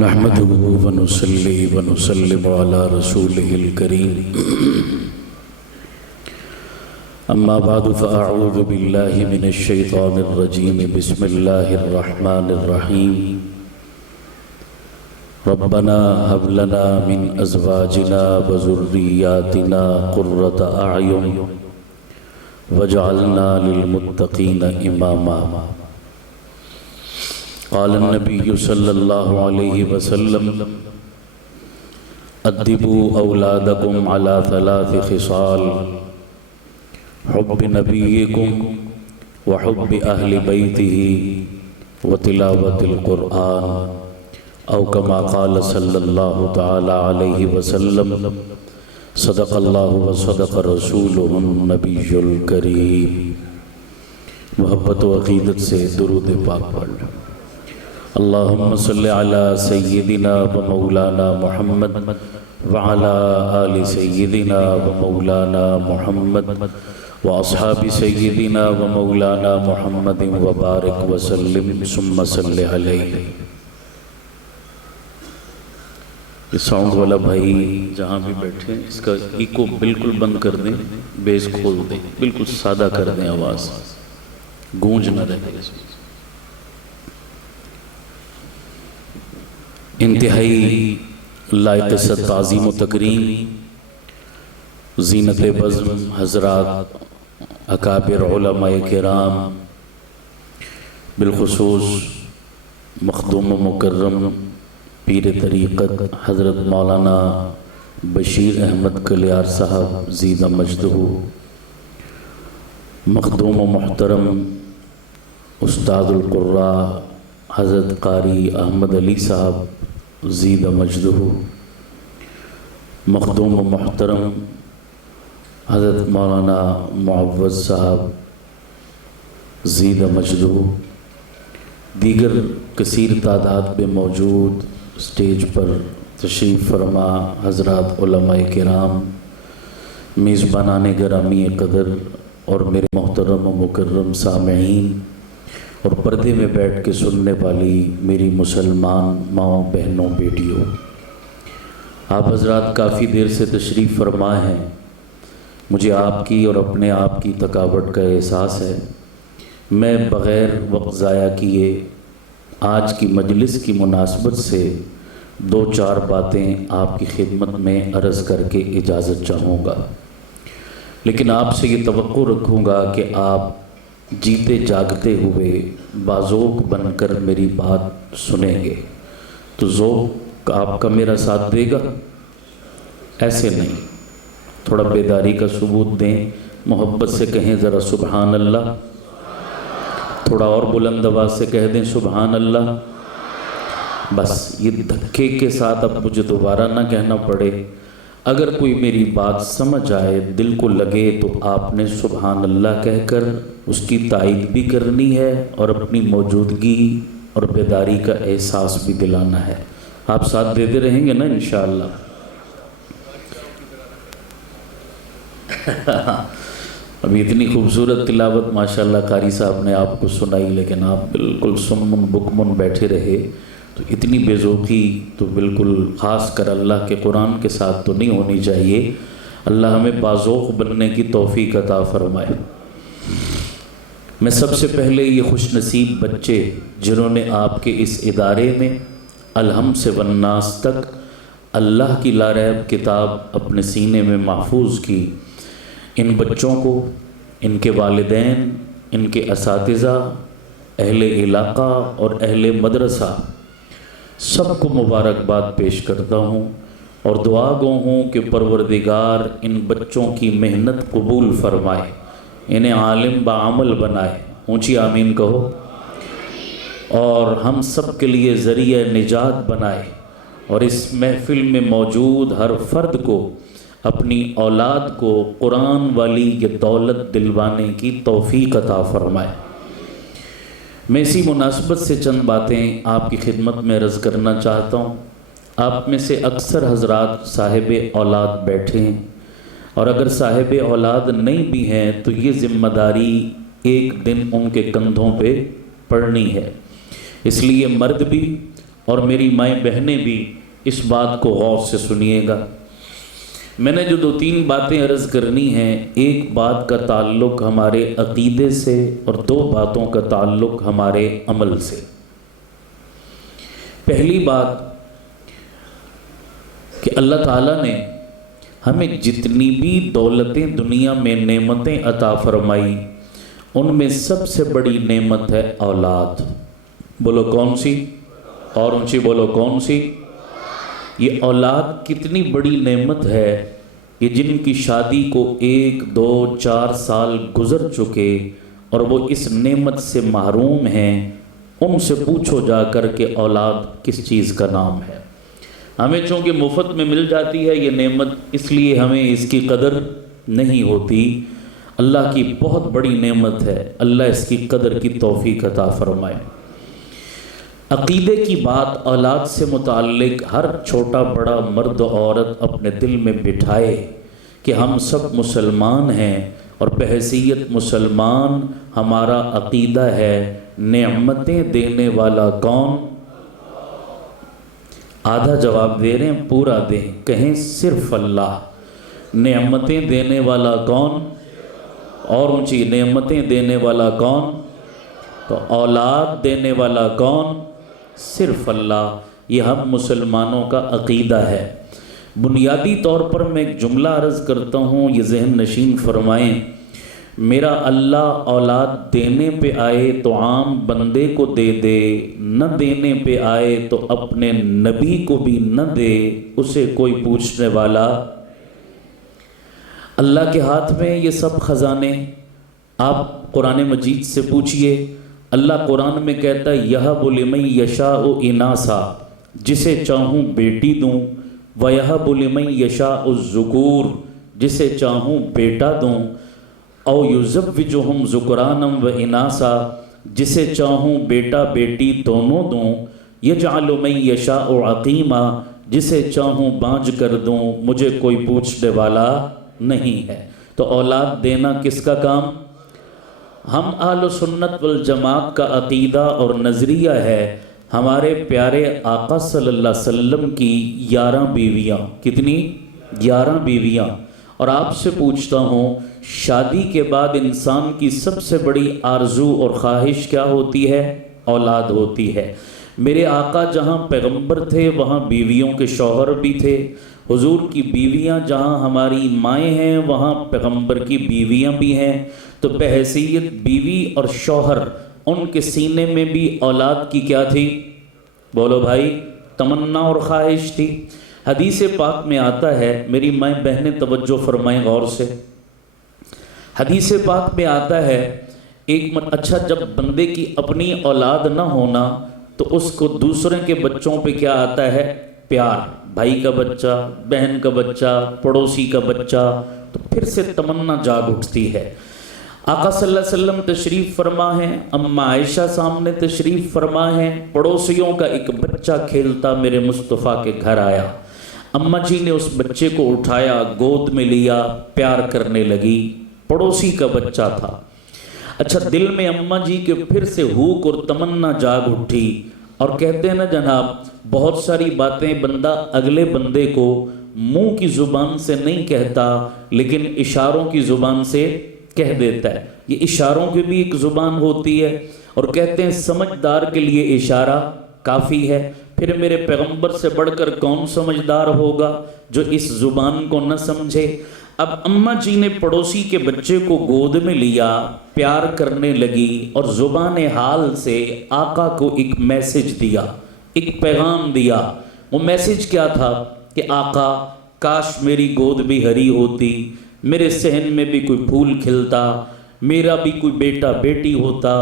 نحمده ونصلي ونسلم على رسوله الكريم أما بعد فأعوذ بالله من الشيطان الرجيم بسم الله الرحمن الرحيم ربنا هب لنا من أزواجنا وذرياتنا قرة أعين واجعلنا للمتقين إماما قال النبي صلى الله عليه وسلم أدبوا أولادكم على 3 خصال حب نبيكم وحب أهل بيته وتلاوة القرآن أو كما قال صلى الله تعالى عليه وسلم صدق الله وصدق رسوله النبي الكريم۔ محبت و عقیدت سے درود پاک پڑھ۔ اللہم صلی علی سیدنا و مولانا محمد وعلی آل سیدنا و مولانا محمد و اصحاب سیدنا و مولانا محمد وبارک وسلم ثم صلی علیہ۔ یہ ساؤنڈ والا بھائی جہاں بھی بیٹھے ہیں اس کا ایکو بالکل بند کر دیں، بیس کھول دیں، بالکل سادہ کر دیں، آواز گونج نہ رہے۔ انتہائی لائق تعظیم و تکریم زینت بزم حضرات اکابر علماء کرام، بالخصوص مخدوم و مکرم پیر طریقت حضرت مولانا بشیر احمد کلیار صاحب زیدہ مجدہ، مخدوم و محترم استاد القراء حضرت قاری احمد علی صاحب زیدہ مجدہ، مخدوم و محترم حضرت مولانا معوض صاحب زیدہ مجدہ، دیگر کثیر تعداد میں موجود اسٹیج پر تشریف فرما حضرات علماء کرام، میزبانان گرامی قدر اور میرے محترم و مکرم سامعین اور پردے میں بیٹھ کے سننے والی میری مسلمان ماؤں بہنوں بیٹیوں، آپ حضرات کافی دیر سے تشریف فرما ہیں۔ مجھے آپ کی اور اپنے آپ کی تھکاوٹ کا احساس ہے۔ میں بغیر وقت ضائع کیے آج کی مجلس کی مناسبت سے 2-4 باتیں آپ کی خدمت میں عرض کر کے اجازت چاہوں گا، لیکن آپ سے یہ توقع رکھوں گا کہ آپ جیتے جاگتے ہوئے بازوق بن کر میری بات سنیں گے تو ذوق آپ کا میرا ساتھ دے گا، ایسے نہیں، تھوڑا بیداری کا ثبوت دیں، محبت سے کہیں ذرا سبحان اللہ، تھوڑا اور بلند آواز سے کہہ دیں سبحان اللہ۔ بس یہ دھکے کے ساتھ اب مجھے دوبارہ نہ کہنا پڑے، اگر کوئی میری بات سمجھ آئے، دل کو لگے، تو آپ نے سبحان اللہ کہہ کر اس کی تائید بھی کرنی ہے اور اپنی موجودگی اور بیداری کا احساس بھی دلانا ہے۔ آپ ساتھ دیتے رہیں گے نا انشاءاللہ؟ ابھی اتنی خوبصورت تلاوت ماشاءاللہ قاری صاحب نے آپ کو سنائی، لیکن آپ بالکل سمن بکمن بیٹھے رہے، تو اتنی بے ذوقی تو بالکل خاص کر اللہ کے قرآن کے ساتھ تو نہیں ہونی چاہیے۔ اللہ ہمیں باذوق بننے کی توفیق عطا فرمائے۔ میں سب سے پہلے یہ خوش نصیب بچے جنہوں نے آپ کے اس ادارے میں الحم سے والناس تک اللہ کی لاریب کتاب اپنے سینے میں محفوظ کی، ان بچوں کو، ان کے والدین، ان کے اساتذہ، اہل علاقہ اور اہل مدرسہ، سب کو مبارکباد پیش کرتا ہوں اور دعا گو ہوں کہ پروردگار ان بچوں کی محنت قبول فرمائے، انہیں عالم بعمل بنائے، اونچی آمین کہو، اور ہم سب کے لیے ذریعہ نجات بنائے، اور اس محفل میں موجود ہر فرد کو اپنی اولاد کو قرآن والی یہ دولت دلوانے کی توفیق عطا فرمائے۔ میں اسی مناسبت سے چند باتیں آپ کی خدمت میں عرض کرنا چاہتا ہوں۔ آپ میں سے اکثر حضرات صاحب اولاد بیٹھے ہیں، اور اگر صاحب اولاد نہیں بھی ہیں تو یہ ذمہ داری ایک دن ان کے کندھوں پہ پڑنی ہے، اس لیے مرد بھی اور میری مائیں بہنیں بھی اس بات کو غور سے سنیے گا۔ میں نے جو 2-3 باتیں عرض کرنی ہیں، ایک بات کا تعلق ہمارے عقیدے سے اور 2 باتوں کا تعلق ہمارے عمل سے۔ پہلی بات کہ اللہ تعالیٰ نے ہمیں جتنی بھی دولتیں دنیا میں نعمتیں عطا فرمائی، ان میں سب سے بڑی نعمت ہے اولاد۔ بولو کون سی؟ اور اونچی بولو کون سی؟ یہ اولاد کتنی بڑی نعمت ہے کہ جن کی شادی کو 1 2 4 سال گزر چکے اور وہ اس نعمت سے محروم ہیں، ان سے پوچھو جا کر کہ اولاد کس چیز کا نام ہے۔ ہمیں چونکہ مفت میں مل جاتی ہے یہ نعمت، اس لیے ہمیں اس کی قدر نہیں ہوتی۔ اللہ کی بہت بڑی نعمت ہے، اللہ اس کی قدر کی توفیق عطا فرمائے۔ عقیدے کی بات اولاد سے متعلق ہر چھوٹا بڑا مرد عورت اپنے دل میں بٹھائے کہ ہم سب مسلمان ہیں، اور بحیثیت مسلمان ہمارا عقیدہ ہے نعمتیں دینے والا کون؟ آدھا جواب دے رہے ہیں، پورا دیں، کہیں صرف اللہ۔ نعمتیں دینے والا کون؟ اور اونچی، نعمتیں دینے والا کون؟ تو اولاد دینے والا کون؟ صرف اللہ۔ یہ ہم مسلمانوں کا عقیدہ ہے۔ بنیادی طور پر میں ایک جملہ عرض کرتا ہوں، یہ ذہن نشین فرمائیں۔ میرا اللہ اولاد دینے پہ آئے تو عام بندے کو دے دے، نہ دینے پہ آئے تو اپنے نبی کو بھی نہ دے، اسے کوئی پوچھنے والا۔ اللہ کے ہاتھ میں یہ سب خزانے، آپ قرآن مجید سے پوچھئے۔ اللہ قرآن میں کہتا ہے یَهَبُ لِمَن یَشَاءُ إِنَاثًا، جسے چاہوں بیٹی دوں، وَيَهَبُ لِمَن یَشَاءُ الذُّکُورَ، جسے چاہوں بیٹا دوں، او یُزَوِّجُهُمْ ذُکْرَانًا وَإِنَاثًا، جسے چاہوں بیٹا بیٹی دونوں دوں، یَجْعَلُ مَن یَشَاءُ عَقِیمًا، جسے چاہوں بانجھ کر دوں، مجھے کوئی پوچھنے والا نہیں ہے۔ تو اولاد دینا کس کا کام؟ ہم اہل سنت والجماعت کا عقیدہ اور نظریہ ہے ہمارے پیارے آقا صلی اللہ علیہ وسلم کی 11 بیویاں۔ کتنی؟ 11 بیویاں۔ اور آپ سے پوچھتا ہوں، شادی کے بعد انسان کی سب سے بڑی آرزو اور خواہش کیا ہوتی ہے؟ اولاد ہوتی ہے۔ میرے آقا جہاں پیغمبر تھے وہاں بیویوں کے شوہر بھی تھے، حضور کی بیویاں جہاں ہماری مائیں ہیں وہاں پیغمبر کی بیویاں بھی ہیں، تو بحیثیت بیوی اور شوہر ان کے سینے میں بھی اولاد کی کیا تھی؟ بولو بھائی، تمنا اور خواہش تھی۔ حدیث پاک میں آتا ہے، میری مائیں بہنیں توجہ فرمائیں غور سے، حدیث پاک میں آتا ہے اچھا جب بندے کی اپنی اولاد نہ ہونا تو اس کو دوسرے کے بچوں پہ کیا آتا ہے؟ پیار، بھائی کا بچہ، بہن کا بچہ، پڑوسی کا بچہ، تو پھر سے تمنا جاگ اٹھتی ہے۔ آقا صلی اللہ علیہ وسلم تشریف فرما ہیں، اماں عائشہ سامنے تشریف فرما ہیں، پڑوسیوں کا ایک بچہ کھیلتا میرے مصطفیٰ کے گھر آیا، اماں جی نے اس بچے کو اٹھایا، گود میں لیا، پیار کرنے لگی، پڑوسی کا بچہ تھا۔ اچھا دل میں اماں جی کے پھر سے ہوک اور تمنا جاگ اٹھی، اور کہتے ہیں نا جناب، بہت ساری باتیں بندہ اگلے بندے کو منہ کی زبان سے نہیں کہتا لیکن اشاروں کی زبان سے کہہ دیتا ہے۔ یہ اشاروں کی بھی ایک زبان ہوتی ہے، اور کہتے ہیں سمجھدار کے لیے اشارہ کافی ہے۔ پھر میرے پیغمبر سے بڑھ کر کون سمجھدار ہوگا جو اس زبان کو نہ سمجھے؟ اب اماں جی نے پڑوسی کے بچے کو گود میں لیا، پیار کرنے لگی، اور زبان حال سے آقا کو ایک میسج دیا، ایک پیغام دیا۔ وہ میسج کیا تھا کہ آقا کاش میری گود بھی ہری ہوتی، میرے صحن میں بھی کوئی پھول کھلتا، میرا بھی کوئی بیٹا بیٹی ہوتا،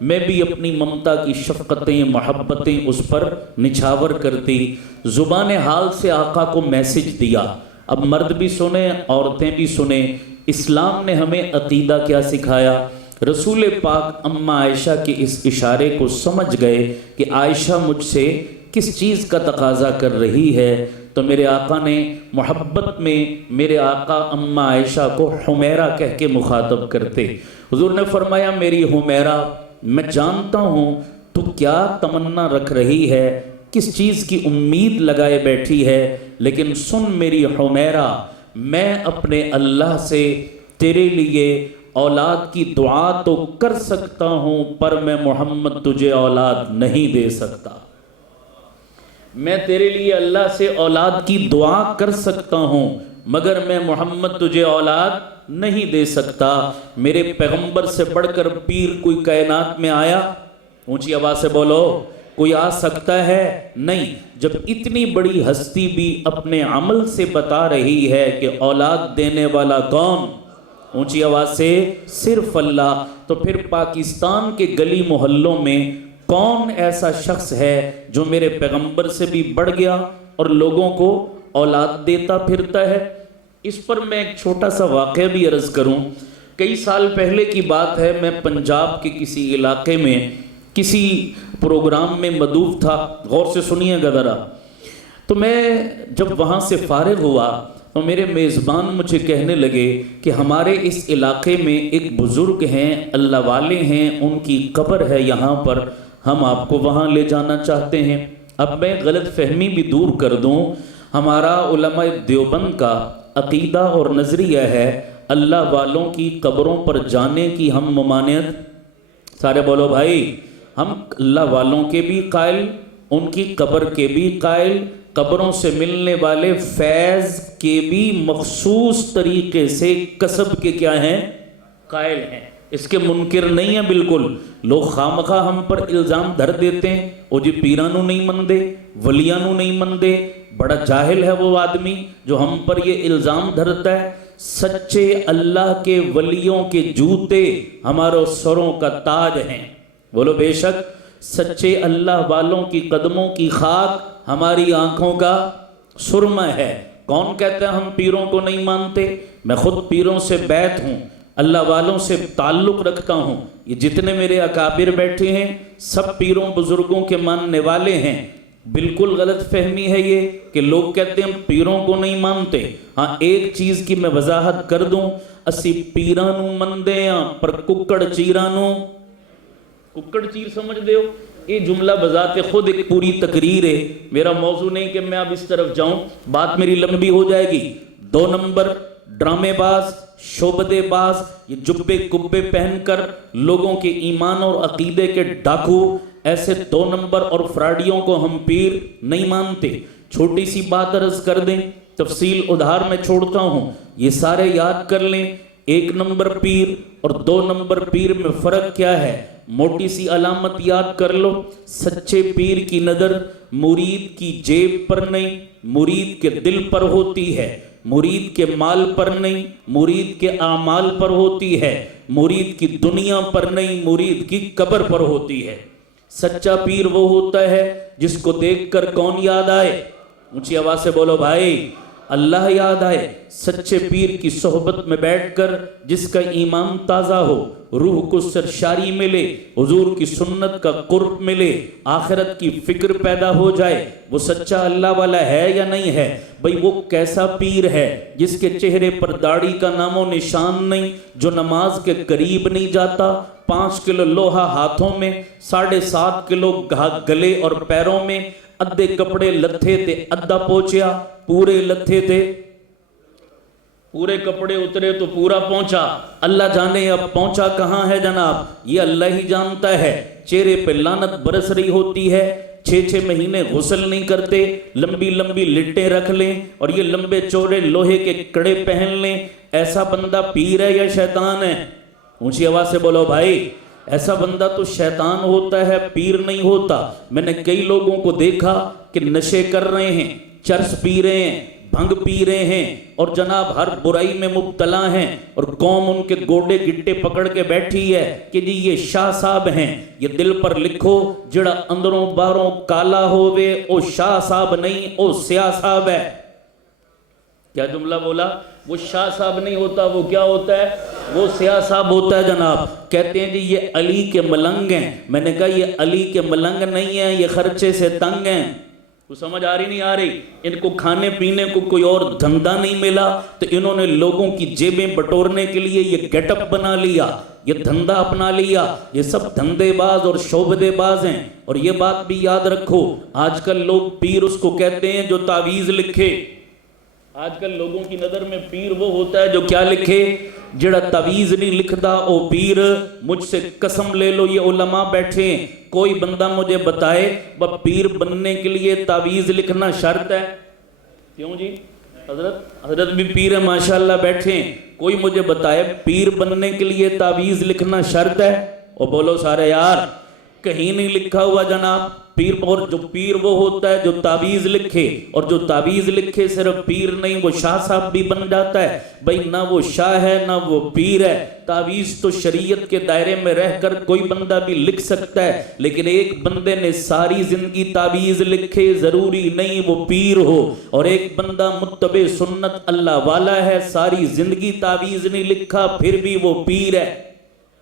میں بھی اپنی ممتا کی شفقتیں محبتیں اس پر نچھاور کرتی۔ زبان حال سے آقا کو میسج دیا۔ اب مرد بھی سنیں، عورتیں بھی سنیں، اسلام نے ہمیں عقیدہ کیا سکھایا؟ رسول پاک اماں عائشہ کے اس اشارے کو سمجھ گئے کہ عائشہ مجھ سے کس چیز کا تقاضا کر رہی ہے، تو میرے آقا نے محبت میں میرے آقا اماں عائشہ کو حمیرہ کہہ کے مخاطب کرتے۔ حضور نے فرمایا میری حمیرہ، میں جانتا ہوں تو کیا تمنا رکھ رہی ہے، کس چیز کی امید لگائے بیٹھی ہے، لیکن سن میری حمیرہ، میں اپنے اللہ سے تیرے لیے اولاد کی دعا تو کر سکتا ہوں، پر میں محمد تجھے اولاد نہیں دے سکتا۔ میں تیرے لیے اللہ سے اولاد کی دعا کر سکتا ہوں، مگر میں محمد تجھے اولاد نہیں دے سکتا۔ میرے پیغمبر سے بڑھ کر پیر کوئی کائنات میں آیا؟ اونچی آواز سے بولو، کوئی آ سکتا ہے؟ نہیں۔ جب اتنی بڑی ہستی بھی اپنے عمل سے بتا رہی ہے کہ اولاد دینے والا کون؟ اونچی آواز سے صرف اللہ، تو پھر پاکستان کے گلی محلوں میں کون ایسا شخص ہے جو میرے پیغمبر سے بھی بڑھ گیا اور لوگوں کو اولاد دیتا پھرتا ہے؟ اس پر میں ایک چھوٹا سا واقعہ بھی عرض کروں۔ کئی سال پہلے کی بات ہے، میں پنجاب کے کسی علاقے میں کسی پروگرام میں مدعو تھا، غور سے سنیے گا ذرا۔ تو میں جب وہاں سے فارغ ہوا تو میرے میزبان مجھے کہنے لگے کہ ہمارے اس علاقے میں ایک بزرگ ہیں، اللہ والے ہیں، ان کی قبر ہے یہاں پر، ہم آپ کو وہاں لے جانا چاہتے ہیں۔ اب میں غلط فہمی بھی دور کر دوں، ہمارا علماء دیوبند کا عقیدہ اور نظریہ ہے اللہ والوں کی قبروں پر جانے کی ہم ممانعت، سارے بولو بھائی، ہم اللہ والوں کے بھی قائل، ان کی قبر کے بھی قائل، قبروں سے ملنے والے فیض کے بھی مخصوص طریقے سے کسب کے کیا ہیں؟ قائل ہیں، اس کے منکر نہیں ہیں بالکل۔ لوگ خامخواہ ہم پر الزام دھر دیتے ہیں، او جی پیرانو نہیں مندے، ولیانو نہیں مندے، بڑا جاہل ہے وہ آدمی جو ہم پر یہ الزام دھرتا ہے۔ سچے اللہ کے ولیوں کے جوتے ہمارے سروں کا تاج ہیں، بولو بے شک۔ سچے اللہ والوں کی قدموں کی خاک ہماری آنکھوں کا سرمہ ہے۔ کون کہتا ہے ہم پیروں کو نہیں مانتے؟ میں خود پیروں سے بیعت ہوں، اللہ والوں سے تعلق رکھتا ہوں۔ یہ جتنے میرے اکابر بیٹھے ہیں سب پیروں بزرگوں کے ماننے والے ہیں۔ بالکل غلط فہمی ہے یہ کہ لوگ کہتے ہیں ہم پیروں کو نہیں مانتے۔ ہاں ایک چیز کی میں وضاحت کر دوں، اسی پیرانو مندے ہیں پر ککڑ چیرانو، ککڑ چیر سمجھ دے ہو؟ یہ جملہ بذات خود ایک پوری تقریر ہے، میرا موضوع نہیں کہ میں اب اس طرف جاؤں، بات میری لمبی ہو جائے گی۔ 2 نمبر ڈرامے باز، شعبدے باز، یہ جبے کبے پہن کر لوگوں کے ایمان اور عقیدے کے ڈاکو، ایسے 2 نمبر اور فراڈیوں کو ہم پیر نہیں مانتے۔ چھوٹی سی بات عرض کر دیں، تفصیل ادھار میں چھوڑتا ہوں، یہ سارے یاد کر لیں۔ 1 نمبر پیر اور 2 نمبر پیر میں فرق کیا ہے؟ موٹی سی علامت یاد کر لو، سچے پیر کی نظر مرید کی جیب پر نہیں، مرید کے دل پر ہوتی ہے، مرید کے مال پر نہیں، مرید کے اعمال پر ہوتی ہے، مرید کی دنیا پر نہیں، مرید کی قبر پر ہوتی ہے۔ سچا پیر وہ ہوتا ہے جس کو دیکھ کر کون یاد آئے؟ اونچی آواز سے بولو بھائی، اللہ یاد آئے۔ سچے پیر کی صحبت میں بیٹھ کر جس کا ایمان تازہ ہو، روح کو سرشاری ملے، حضور کی سنت کا قرب ملے، آخرت کی فکر پیدا ہو جائے، وہ سچا اللہ والا ہے یا نہیں ہے؟ بھئی وہ کیسا پیر ہے جس کے چہرے پر داڑھی کا نام و نشان نہیں، جو نماز کے قریب نہیں جاتا، 5 کلو لوہا ہاتھوں میں، 7.5 کلو گلے اور پیروں میں، ادھے کپڑے لتھے تھے ادھا پہنچیا، پورے لتھے تھے پورے کپڑے اترے تو پورا پہنچا۔ اللہ جانے اب پہنچا کہاں ہے جناب، یہ اللہ ہی جانتا ہے۔ چہرے پہ لعنت برس رہی ہوتی ہے، 6 مہینے غسل نہیں کرتے، لمبی لمبی لٹیں رکھ لیں اور یہ لمبے چوڑے لوہے کے کڑے پہن لیں۔ ایسا بندہ پیر ہے یا شیطان ہے؟ اونچی آواز سے بولو بھائی، ایسا بندہ تو شیطان ہوتا ہے، پیر نہیں ہوتا۔ میں نے کئی لوگوں کو دیکھا کہ نشے کر رہے ہیں، چرس پی رہے ہیں، بھنگ پی رہے ہیں اور جناب ہر برائی میں مبتلا ہیں، اور قوم ان کے گوڑے گٹے پکڑ کے بیٹھی ہے کہ جی یہ شاہ صاحب ہیں۔ یہ دل پر لکھو، جڑا اندروں باروں کالا ہووے او شاہ صاحب نہیں، او سیاہ صاحب ہے۔ کیا جملہ بولا؟ وہ شاہ صاحب نہیں ہوتا، وہ کیا ہوتا ہے؟ وہ سیاہ صاحب ہوتا ہے جناب۔ کہتے ہیں جی یہ علی کے ملنگ ہیں، میں نے کہا یہ علی کے ملنگ نہیں ہیں، یہ خرچے سے تنگ ہیں۔ تو سمجھ آ رہی نہیں آ رہی؟ ان کو کھانے پینے کو کوئی اور دھندہ نہیں ملا تو انہوں نے لوگوں کی جیبیں بٹورنے کے لیے یہ گیٹ اپ بنا لیا۔ یہ دھندا اپنا لیا، یہ سب دھندے باز اور شعبدے باز ہیں۔ اور یہ بات بھی یاد رکھو، آج کل لوگ پیر اس کو کہتے ہیں جو تعویذ لکھے۔ آج کل لوگوں کی نظر میں پیر وہ ہوتا ہے جو کیا لکھے، جڑا تعویذ نہیں لکھدا او پیر۔ مجھ سے قسم لے لو، یہ علماء بیٹھے ہیں، کوئی بندہ مجھے بتائے وہ پیر بننے کے لیے تعویذ لکھنا شرط ہے؟ کیوں جی؟ حضرت بھی پیر ہے ماشاءاللہ بیٹھے ہیں، کوئی مجھے بتائے پیر بننے کے لیے تعویذ لکھنا شرط ہے؟ اور بولو سارے یار، کہیں نہیں لکھا ہوا جناب پیر۔ اور جو پیر وہ ہوتا ہے جو تعویذ لکھے، اور جو تعویذ لکھے صرف پیر نہیں وہ شاہ صاحب بھی بن جاتا ہے۔ بھئی نہ وہ شاہ ہے نہ وہ پیر ہے، تعویذ تو شریعت کے دائرے میں رہ کر کوئی بندہ بھی لکھ سکتا ہے، لیکن ایک بندے نے ساری زندگی تعویذ لکھے ضروری نہیں وہ پیر ہو، اور ایک بندہ متبع سنت اللہ والا ہے ساری زندگی تعویذ نہیں لکھا پھر بھی وہ پیر ہے۔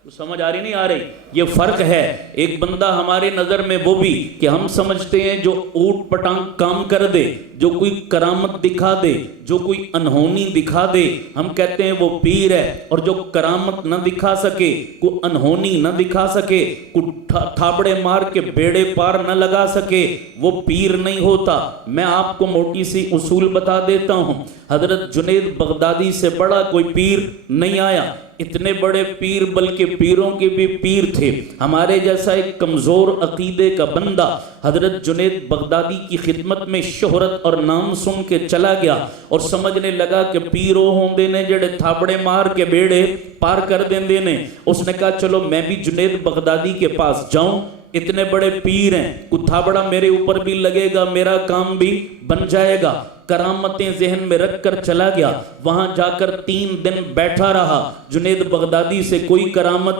سمجھ آ رہی نہیں آ رہی؟ یہ فرق ہے۔ ایک بندہ ہمارے نظر میں وہ بھی کہ ہم سمجھتے ہیں جو اوٹ پٹانگ کام کر دے، جو کوئی کرامت دکھا دے، جو کوئی انہونی دکھا دے، ہم کہتے ہیں وہ پیر ہے۔ اور جو کرامت نہ دکھا سکے، کوئی انہونی نہ دکھا سکے، کوئی تھابڑے مار کے بیڑے پار نہ لگا سکے، وہ پیر نہیں ہوتا۔ میں آپ کو موٹی سی اصول بتا دیتا ہوں، حضرت جنید بغدادی سے بڑا کوئی پیر نہیں آیا۔ اتنے بڑے پیر بلکہ پیروں کے بھی پیر تھے۔ ہمارے جیسا ایک کمزور عقیدے کا بندہ حضرت جنید بغدادی کی خدمت میں شہرت اور نام سن کے چلا گیا اور سمجھنے لگا کہ پیروں ہوں دے نے جڑے تھاپڑے مار کے بیڑے پار کر دیں دے نے۔ اس نے کہا چلو میں بھی جنید بغدادی کے پاس جاؤں، اتنے بڑے پیر ہیں، کوئی تھاپڑا میرے اوپر بھی لگے گا میرا کام بھی بن جائے گا۔ کرامتیں ذہن میں رکھ کر چلا گیا، وہاں جا کر 3 دن بیٹھا رہا۔ جنید بغدادی سے کوئی کرامت،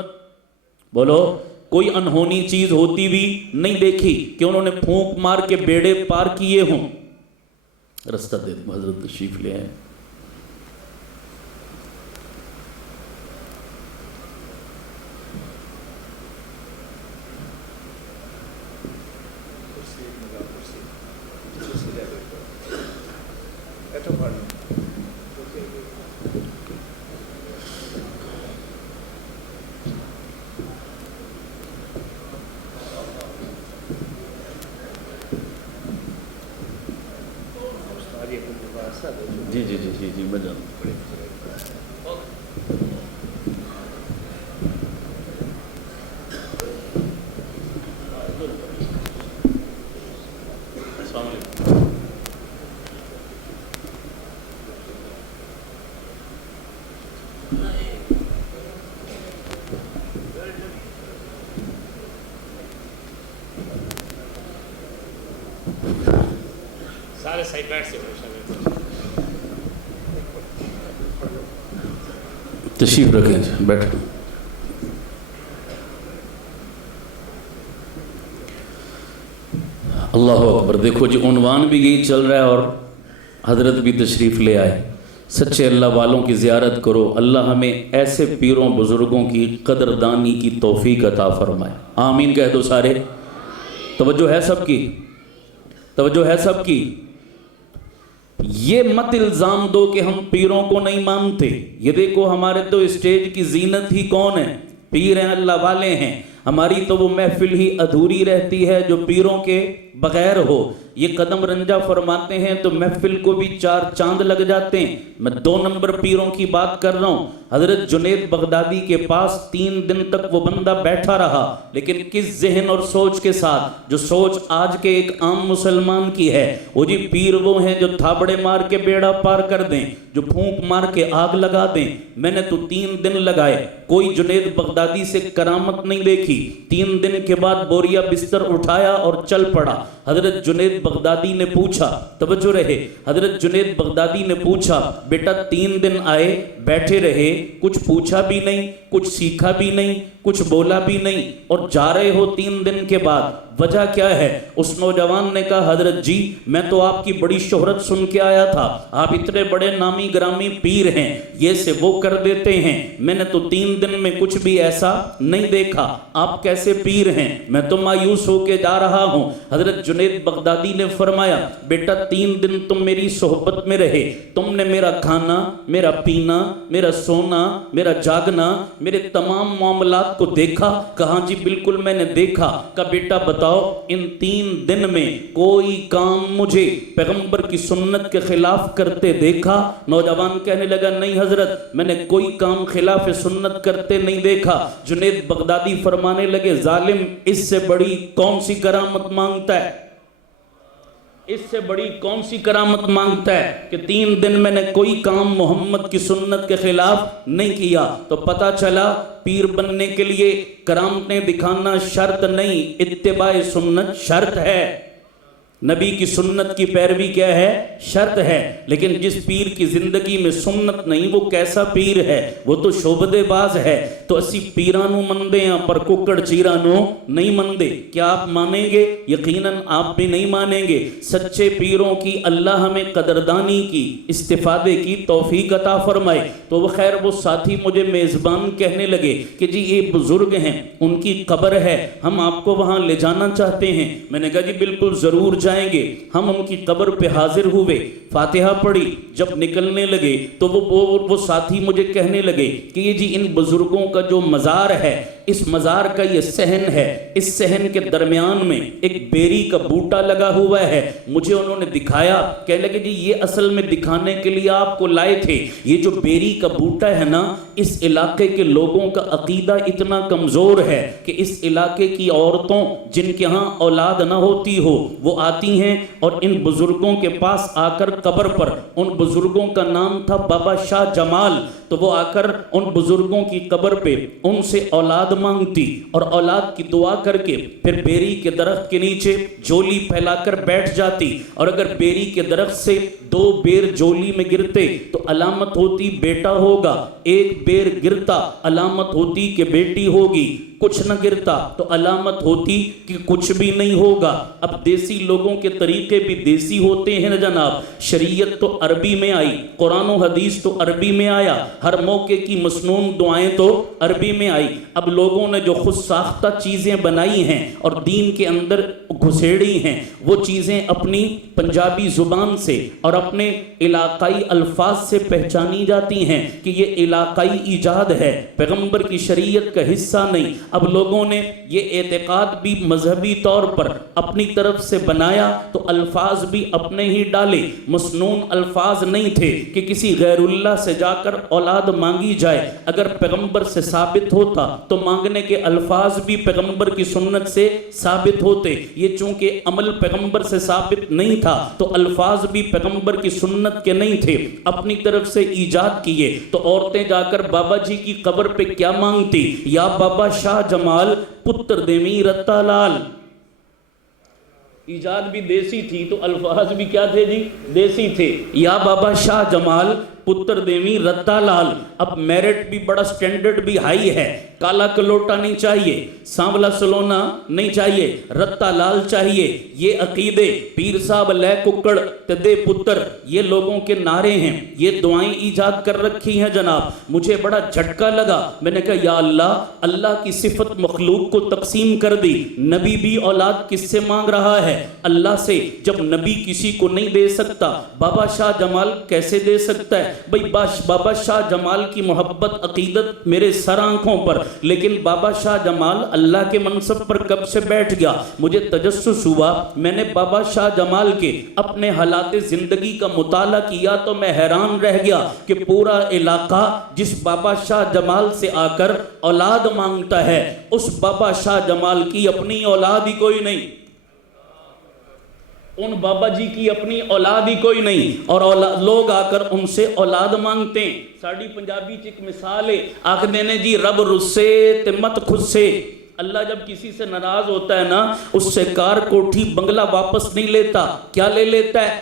بولو کوئی انہونی چیز ہوتی بھی نہیں دیکھی کہ انہوں نے پھونک مار کے بیڑے پار کیے ہوں۔ رستہ دے دوں حضرت تشریف لے آئے۔ جی جی جی جی جی میں جانتا ہوں۔ السلام علیکم۔ سارے سائڈ بیٹھ سے تشریف رکھیں، بیٹھ۔ اللہ اکبر۔ دیکھو جی عنوان بھی یہی چل رہا ہے اور حضرت بھی تشریف لے آئے۔ سچے اللہ والوں کی زیارت کرو، اللہ ہمیں ایسے پیروں بزرگوں کی قدردانی کی توفیق عطا فرمائے، آمین کہہ دو سارے۔ توجہ ہے سب کی؟ توجہ ہے سب کی؟ یہ مت الزام دو کہ ہم پیروں کو نہیں مانتے۔ یہ دیکھو ہمارے تو اسٹیج کی زینت ہی کون ہے؟ پیر ہیں، اللہ والے ہیں۔ ہماری تو وہ محفل ہی ادھوری رہتی ہے جو پیروں کے بغیر ہو۔ یہ قدم رنجا فرماتے ہیں تو محفل کو بھی 4 چاند لگ جاتے ہیں۔ میں 2 نمبر پیروں کی بات کر رہا ہوں۔ حضرت جنید بغدادی کے پاس 3 دن تک وہ بندہ بیٹھا رہا، لیکن کس ذہن اور سوچ کے ساتھ؟ جو سوچ آج کے ایک عام مسلمان کی ہے۔ وہ جی پیر وہ ہیں جو تھاپڑے مار کے بیڑا پار کر دیں، جو پھونک مار کے آگ لگا دیں۔ میں نے تو 3 دن لگائے، کوئی جنید بغدادی سے کرامت نہیں دیکھی۔ 3 دن کے بعد بوریا بستر اٹھایا اور چل پڑا۔ حضرت جنید بغدادی نے پوچھا، توجہ رہے، حضرت جنید بغدادی نے پوچھا بیٹا 3 دن آئے بیٹھے رہے، کچھ پوچھا بھی نہیں، کچھ سیکھا بھی نہیں، کچھ بولا بھی نہیں، اور جا رہے ہو 3 دن کے بعد، وجہ کیا ہے؟ اس نوجوان نے کہا حضرت جی میں تو آپ کی بڑی شہرت سن کے آیا تھا، آپ اتنے بڑے نامی گرامی پیر ہیں، یہ سے وہ کر دیتے ہیں، میں نے تو 3 دن میں کچھ بھی ایسا نہیں دیکھا، آپ کیسے پیر ہیں؟ میں تو مایوس ہو کے جا رہا ہوں۔ حضرت جنید بغدادی نے فرمایا بیٹا 3 دن تم میری صحبت میں رہے، تم نے میرا کھانا، میرا پینا، میرا سونا، میرا جاگنا، میرے تمام معاملات کو دیکھا؟ کہا جی بالکل میں نے دیکھا۔ کہا بیٹا بتاؤ ان 3 دن میں کوئی کام مجھے پیغمبر کی سنت کے خلاف کرتے دیکھا؟ نوجوان کہنے لگا نہیں حضرت میں نے کوئی کام خلاف سنت کرتے نہیں دیکھا۔ جنید بغدادی فرمانے لگے ظالم اس سے بڑی کون سی کرامت مانگتا ہے، اس سے بڑی کون سی کرامت مانگتا ہے کہ 3 دن میں نے کوئی کام محمد کی سنت کے خلاف نہیں کیا؟ تو پتہ چلا پیر بننے کے لیے کرامتیں دکھانا شرط نہیں، اتباع سنت شرط ہے۔ نبی کی سنت کی پیروی کیا ہے؟ شرط ہے۔ لیکن جس پیر کی زندگی میں سنت نہیں وہ کیسا پیر ہے؟ وہ تو شعبدے باز ہے۔ تو اسی پیرانوں مندے ہیں پر ککڑ چیرانوں نہیں مندے۔ کیا آپ مانیں گے؟ یقیناً آپ بھی نہیں مانیں گے۔ سچے پیروں کی اللہ ہمیں قدردانی کی، استفادے کی توفیق عطا فرمائے۔ تو وہ خیر وہ ساتھی مجھے میزبان کہنے لگے کہ جی یہ بزرگ ہیں ان کی قبر ہے، ہم آپ کو وہاں لے جانا چاہتے ہیں۔ میں نے کہا جی بالکل ضرور جائیں گے۔ ہم ان کی قبر پہ حاضر ہوئے، فاتحہ پڑھی، جب نکلنے لگے تو وہ ساتھی مجھے کہنے لگے کہ یہ جی ان بزرگوں کا جو مزار ہے، اس مزار کا یہ صحن ہے، اس صحن کے درمیان میں ایک بیری کا بوٹا لگا ہوا ہے۔ مجھے انہوں نے دکھایا، کہنے لگے جی یہ اصل میں دکھانے کے لیے آپ کو لائے تھے، یہ جو بیری کا بوٹا ہے نا، اس علاقے کے لوگوں کا عقیدہ اتنا کمزور ہے کہ اس علاقے کی عورتوں جن کے ہاں اولاد نہ ہوتی ہو وہ آتی ہیں اور ان بزرگوں کے پاس آ کر قبر پر، ان بزرگوں کا نام تھا بابا شاہ جمال، تو وہ آ کر ان بزرگوں کی قبر پہ ان سے اولاد مانگتی اور اولاد کی دعا کر کے پھر بیری کے درخت کے نیچے جولی پھیلا کر بیٹھ جاتی، اور اگر بیری کے درخت سے 2 بیر جولی میں گرتے تو علامت ہوتی بیٹا ہوگا، 1 بیر گرتا علامت ہوتی کہ بیٹی ہوگی، کچھ نہ گرتا تو علامت ہوتی کہ کچھ بھی نہیں ہوگا۔ اب دیسی لوگوں کے طریقے بھی دیسی ہوتے ہیں نا جناب، شریعت تو عربی میں آئی، قرآن و حدیث تو عربی میں آیا، ہر موقع کی مسنون دعائیں تو عربی میں آئی۔ اب لوگوں نے جو خود ساختہ چیزیں بنائی ہیں اور دین کے اندر گھسیڑی ہیں، وہ چیزیں اپنی پنجابی زبان سے اور اپنے علاقائی الفاظ سے پہچانی جاتی ہیں کہ یہ علاقائی ایجاد ہے، پیغمبر کی شریعت کا حصہ نہیں۔ اب لوگوں نے یہ اعتقاد بھی مذہبی طور پر اپنی طرف سے بنایا تو الفاظ بھی اپنے ہی ڈالے، مسنون الفاظ نہیں تھے کہ کسی غیر اللہ سے جا کر اولاد مانگی جائے۔ اگر پیغمبر سے ثابت ہوتا تو مانگنے کے الفاظ بھی پیغمبر کی سنت سے ثابت ہوتے، یہ چونکہ عمل پیغمبر سے ثابت نہیں تھا تو الفاظ بھی پیغمبر کی سنت کے نہیں تھے، اپنی طرف سے ایجاد کیے۔ تو عورتیں جا کر بابا جی کی قبر پہ کیا مانگتی؟ یا بابا شاہ جمال پتر دیمی رتا لال۔ ایجاد بھی دیسی تھی تو الفاظ بھی کیا تھے جی؟ دیسی تھے۔ یا بابا شاہ جمال پتر دیوی رتا لال۔ اب میرٹ بھی بڑا سٹینڈرڈ بھی ہائی ہے، کالا کلوٹا نہیں چاہیے، سانولا سلونا نہیں چاہیے، رتا لال چاہیے۔ یہ عقیدے پیر صاحب لے ککڑ تدے پتر یہ لوگوں کے نعرے ہیں، یہ دعائیں ایجاد کر رکھی ہیں جناب۔ مجھے بڑا جھٹکا لگا، میں نے کہا یا اللہ، اللہ کی صفت مخلوق کو تقسیم کر دی، نبی بھی اولاد کس سے مانگ رہا ہے؟ اللہ سے۔ جب نبی کسی کو نہیں دے سکتا، بابا شاہ جمال کیسے دے سکتا ہے؟ بھئی بابا شاہ جمال کی محبت عقیدت میرے سر آنکھوں پر، لیکن بابا شاہ جمال اللہ کے منصب پر کب سے بیٹھ گیا؟ مجھے تجسس ہوا، میں نے بابا شاہ جمال کے اپنے حالات زندگی کا مطالعہ کیا تو میں حیران رہ گیا کہ پورا علاقہ جس بابا شاہ جمال سے آ کر اولاد مانگتا ہے، اس بابا شاہ جمال کی اپنی اولاد ہی کوئی نہیں، ان بابا جی کی اپنی اولاد ہی کوئی نہیں، اور لوگ آ کر ان سے اولاد مانگتے ہیں۔ ساڑی پنجابی چ ایک مثال ہے، آکھ دینے جی رب رسے تے مت خسے۔ اللہ جب کسی سے ناراض ہوتا ہے نا، اس سے کار کوٹھی بنگلہ واپس نہیں لیتا، کیا لے لیتا ہے؟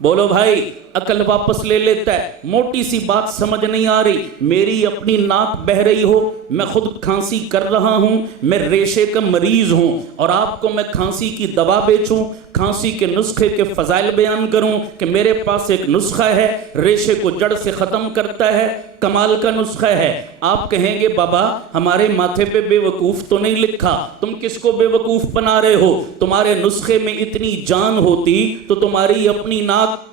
بولو بھائی، عقل واپس لے لیتا ہے۔ موٹی سی بات سمجھ نہیں آ رہی، میری اپنی ناک بہہ رہی ہو، میں خود کھانسی کر رہا ہوں، میں ریشے کا مریض ہوں، اور آپ کو میں کھانسی کی دوا بیچوں، کھانسی کے نسخے کے فضائل بیان کروں کہ میرے پاس ایک نسخہ ہے، ریشے کو جڑ سے ختم کرتا ہے، کمال کا نسخہ ہے۔ آپ کہیں گے بابا ہمارے ماتھے پہ بے وقوف تو نہیں لکھا، تم کس کو بے وقوف بنا رہے ہو؟ تمہارے نسخے میں اتنی جان ہوتی تو تمہاری اپنی ناک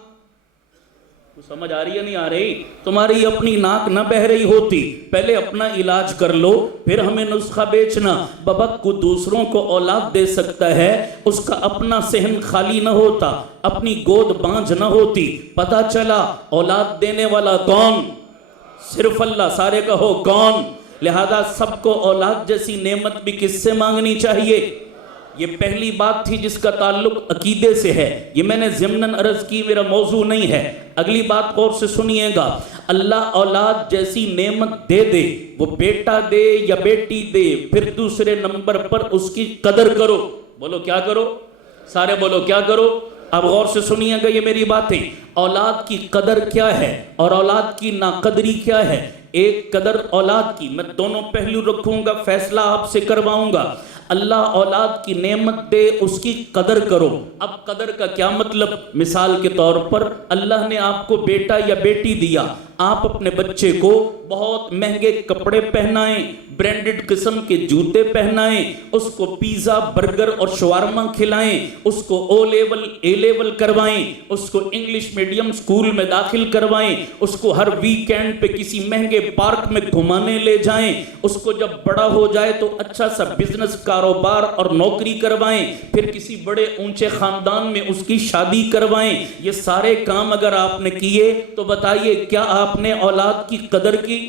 سمجھ آ رہی ہے نہیں آ رہی؟ تمہاری اپنی ناک نہ بہ رہی ہوتی، پہلے اپنا علاج کر لو پھر ہمیں نسخہ بیچنا۔ بابا کو دوسروں کو اولاد دے سکتا ہے، اس کا اپنا صحن خالی نہ ہوتا، اپنی گود بانجھ نہ ہوتی، پتہ چلا اولاد دینے والا کون؟ صرف اللہ۔ سارے کہو کون؟ لہذا سب کو اولاد جیسی نعمت بھی کس سے مانگنی چاہیے؟ یہ پہلی بات تھی جس کا تعلق عقیدے سے ہے، یہ میں نے ضمناً عرض کی، میرا موضوع نہیں ہے۔ اگلی بات غور سے سنیے گا، اللہ اولاد جیسی نعمت دے دے، وہ بیٹا دے یا بیٹی دے، پھر دوسرے نمبر پر اس کی قدر کرو۔ بولو کیا کرو؟ سارے بولو کیا کرو؟ اب غور سے سنیے گا یہ میری باتیں، اولاد کی قدر کیا ہے اور اولاد کی ناقدری کیا ہے۔ ایک قدر اولاد کی، میں دونوں پہلو رکھوں گا، فیصلہ آپ سے کرواؤں گا۔ اللہ اولاد کی نعمت دے، اس کی قدر کرو۔ اب قدر کا کیا مطلب؟ مثال کے طور پر اللہ نے آپ کو بیٹا یا بیٹی دیا، آپ اپنے بچے کو بہت مہنگے کپڑے پہنائیں، برینڈڈ قسم کے جوتے پہنائیں، اس کو پیزا برگر اور شوارما کھلائیں، اس کو او لیول اے لیول کروائیں، اس کو انگلش میڈیم سکول میں داخل کروائیں، اس کو ہر ویکینڈ پہ کسی مہنگے پارک میں گھمانے لے جائیں، اس کو جب بڑا ہو جائے تو اچھا سا بزنس کاروبار اور نوکری کروائیں، پھر کسی بڑے اونچے خاندان میں اس کی شادی کروائیں۔ یہ سارے کام اگر آپ نے کیے تو بتائیے کیا آپ نے اولاد کی قدر کی؟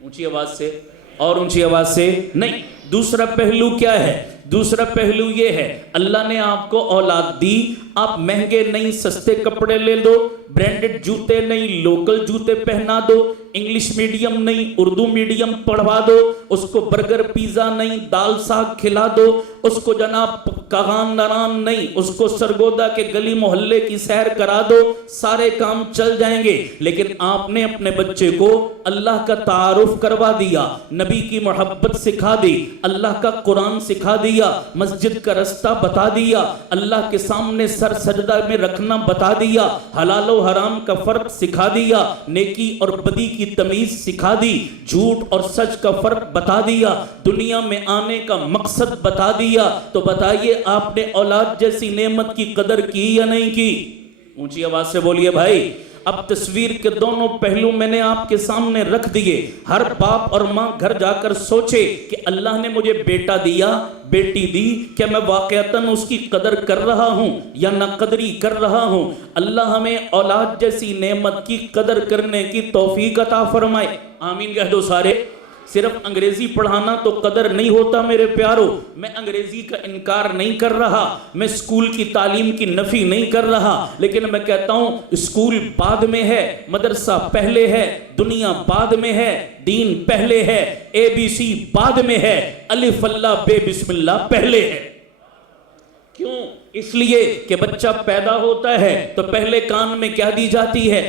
اونچی آواز سے اور اونچی آواز سے نہیں۔ دوسرا پہلو کیا ہے؟ دوسرا پہلو یہ ہے، اللہ نے آپ کو اولاد دی، آپ مہنگے نہیں سستے کپڑے لے دو، برینڈڈ جوتے نہیں لوکل جوتے پہنا دو، انگلش میڈیم نہیں اردو میڈیم پڑھوا دو، اس کو برگر پیزا نہیں دال ساگ کھلا دو، اس کو جناب کغان نران نہیں، اس کو سرگودا کے گلی محلے کی سیر کرا دو، سارے کام چل جائیں گے۔ لیکن آپ نے اپنے بچے کو اللہ کا تعارف کروا دیا، نبی کی محبت سکھا دی، اللہ کا قرآن سکھا دیا، مسجد کا رستہ بتا دیا، اللہ کے سامنے سر سجدہ میں رکھنا بتا دیا، حلال و حرام کا فرق سکھا دیا، نیکی اور بدی کی تمیز سکھا دی، جھوٹ اور سچ کا فرق بتا دیا، دنیا میں آنے کا مقصد بتا دیا، تو بتائیے آپ نے اولاد جیسی نعمت کی قدر کی یا نہیں کی؟ اونچی آواز سے بولیے بھائی۔ اب تصویر کے دونوں پہلو میں نے آپ کے سامنے رکھ دیے۔ ہر باپ اور ماں گھر جا کر سوچے کہ اللہ نے مجھے بیٹا دیا بیٹی دی، کیا میں واقعتاً اس کی قدر کر رہا ہوں یا نہ قدری کر رہا ہوں؟ اللہ ہمیں اولاد جیسی نعمت کی قدر کرنے کی توفیق عطا فرمائے، آمین کہہ دو سارے۔ صرف انگریزی پڑھانا تو قدر نہیں ہوتا میرے پیارو، میں انگریزی کا انکار نہیں کر رہا، میں اسکول کی تعلیم کی نفی نہیں کر رہا، لیکن میں کہتا ہوں اسکول بعد میں ہے، مدرسہ پہلے ہے، دنیا بعد میں ہے، دین پہلے ہے، اے بی سی بعد میں ہے، الف اللہ بے بسم اللہ پہلے ہے۔ کیوں؟ اس لیے کہ بچہ پیدا ہوتا ہے تو پہلے کان میں کیا دی جاتی ہے؟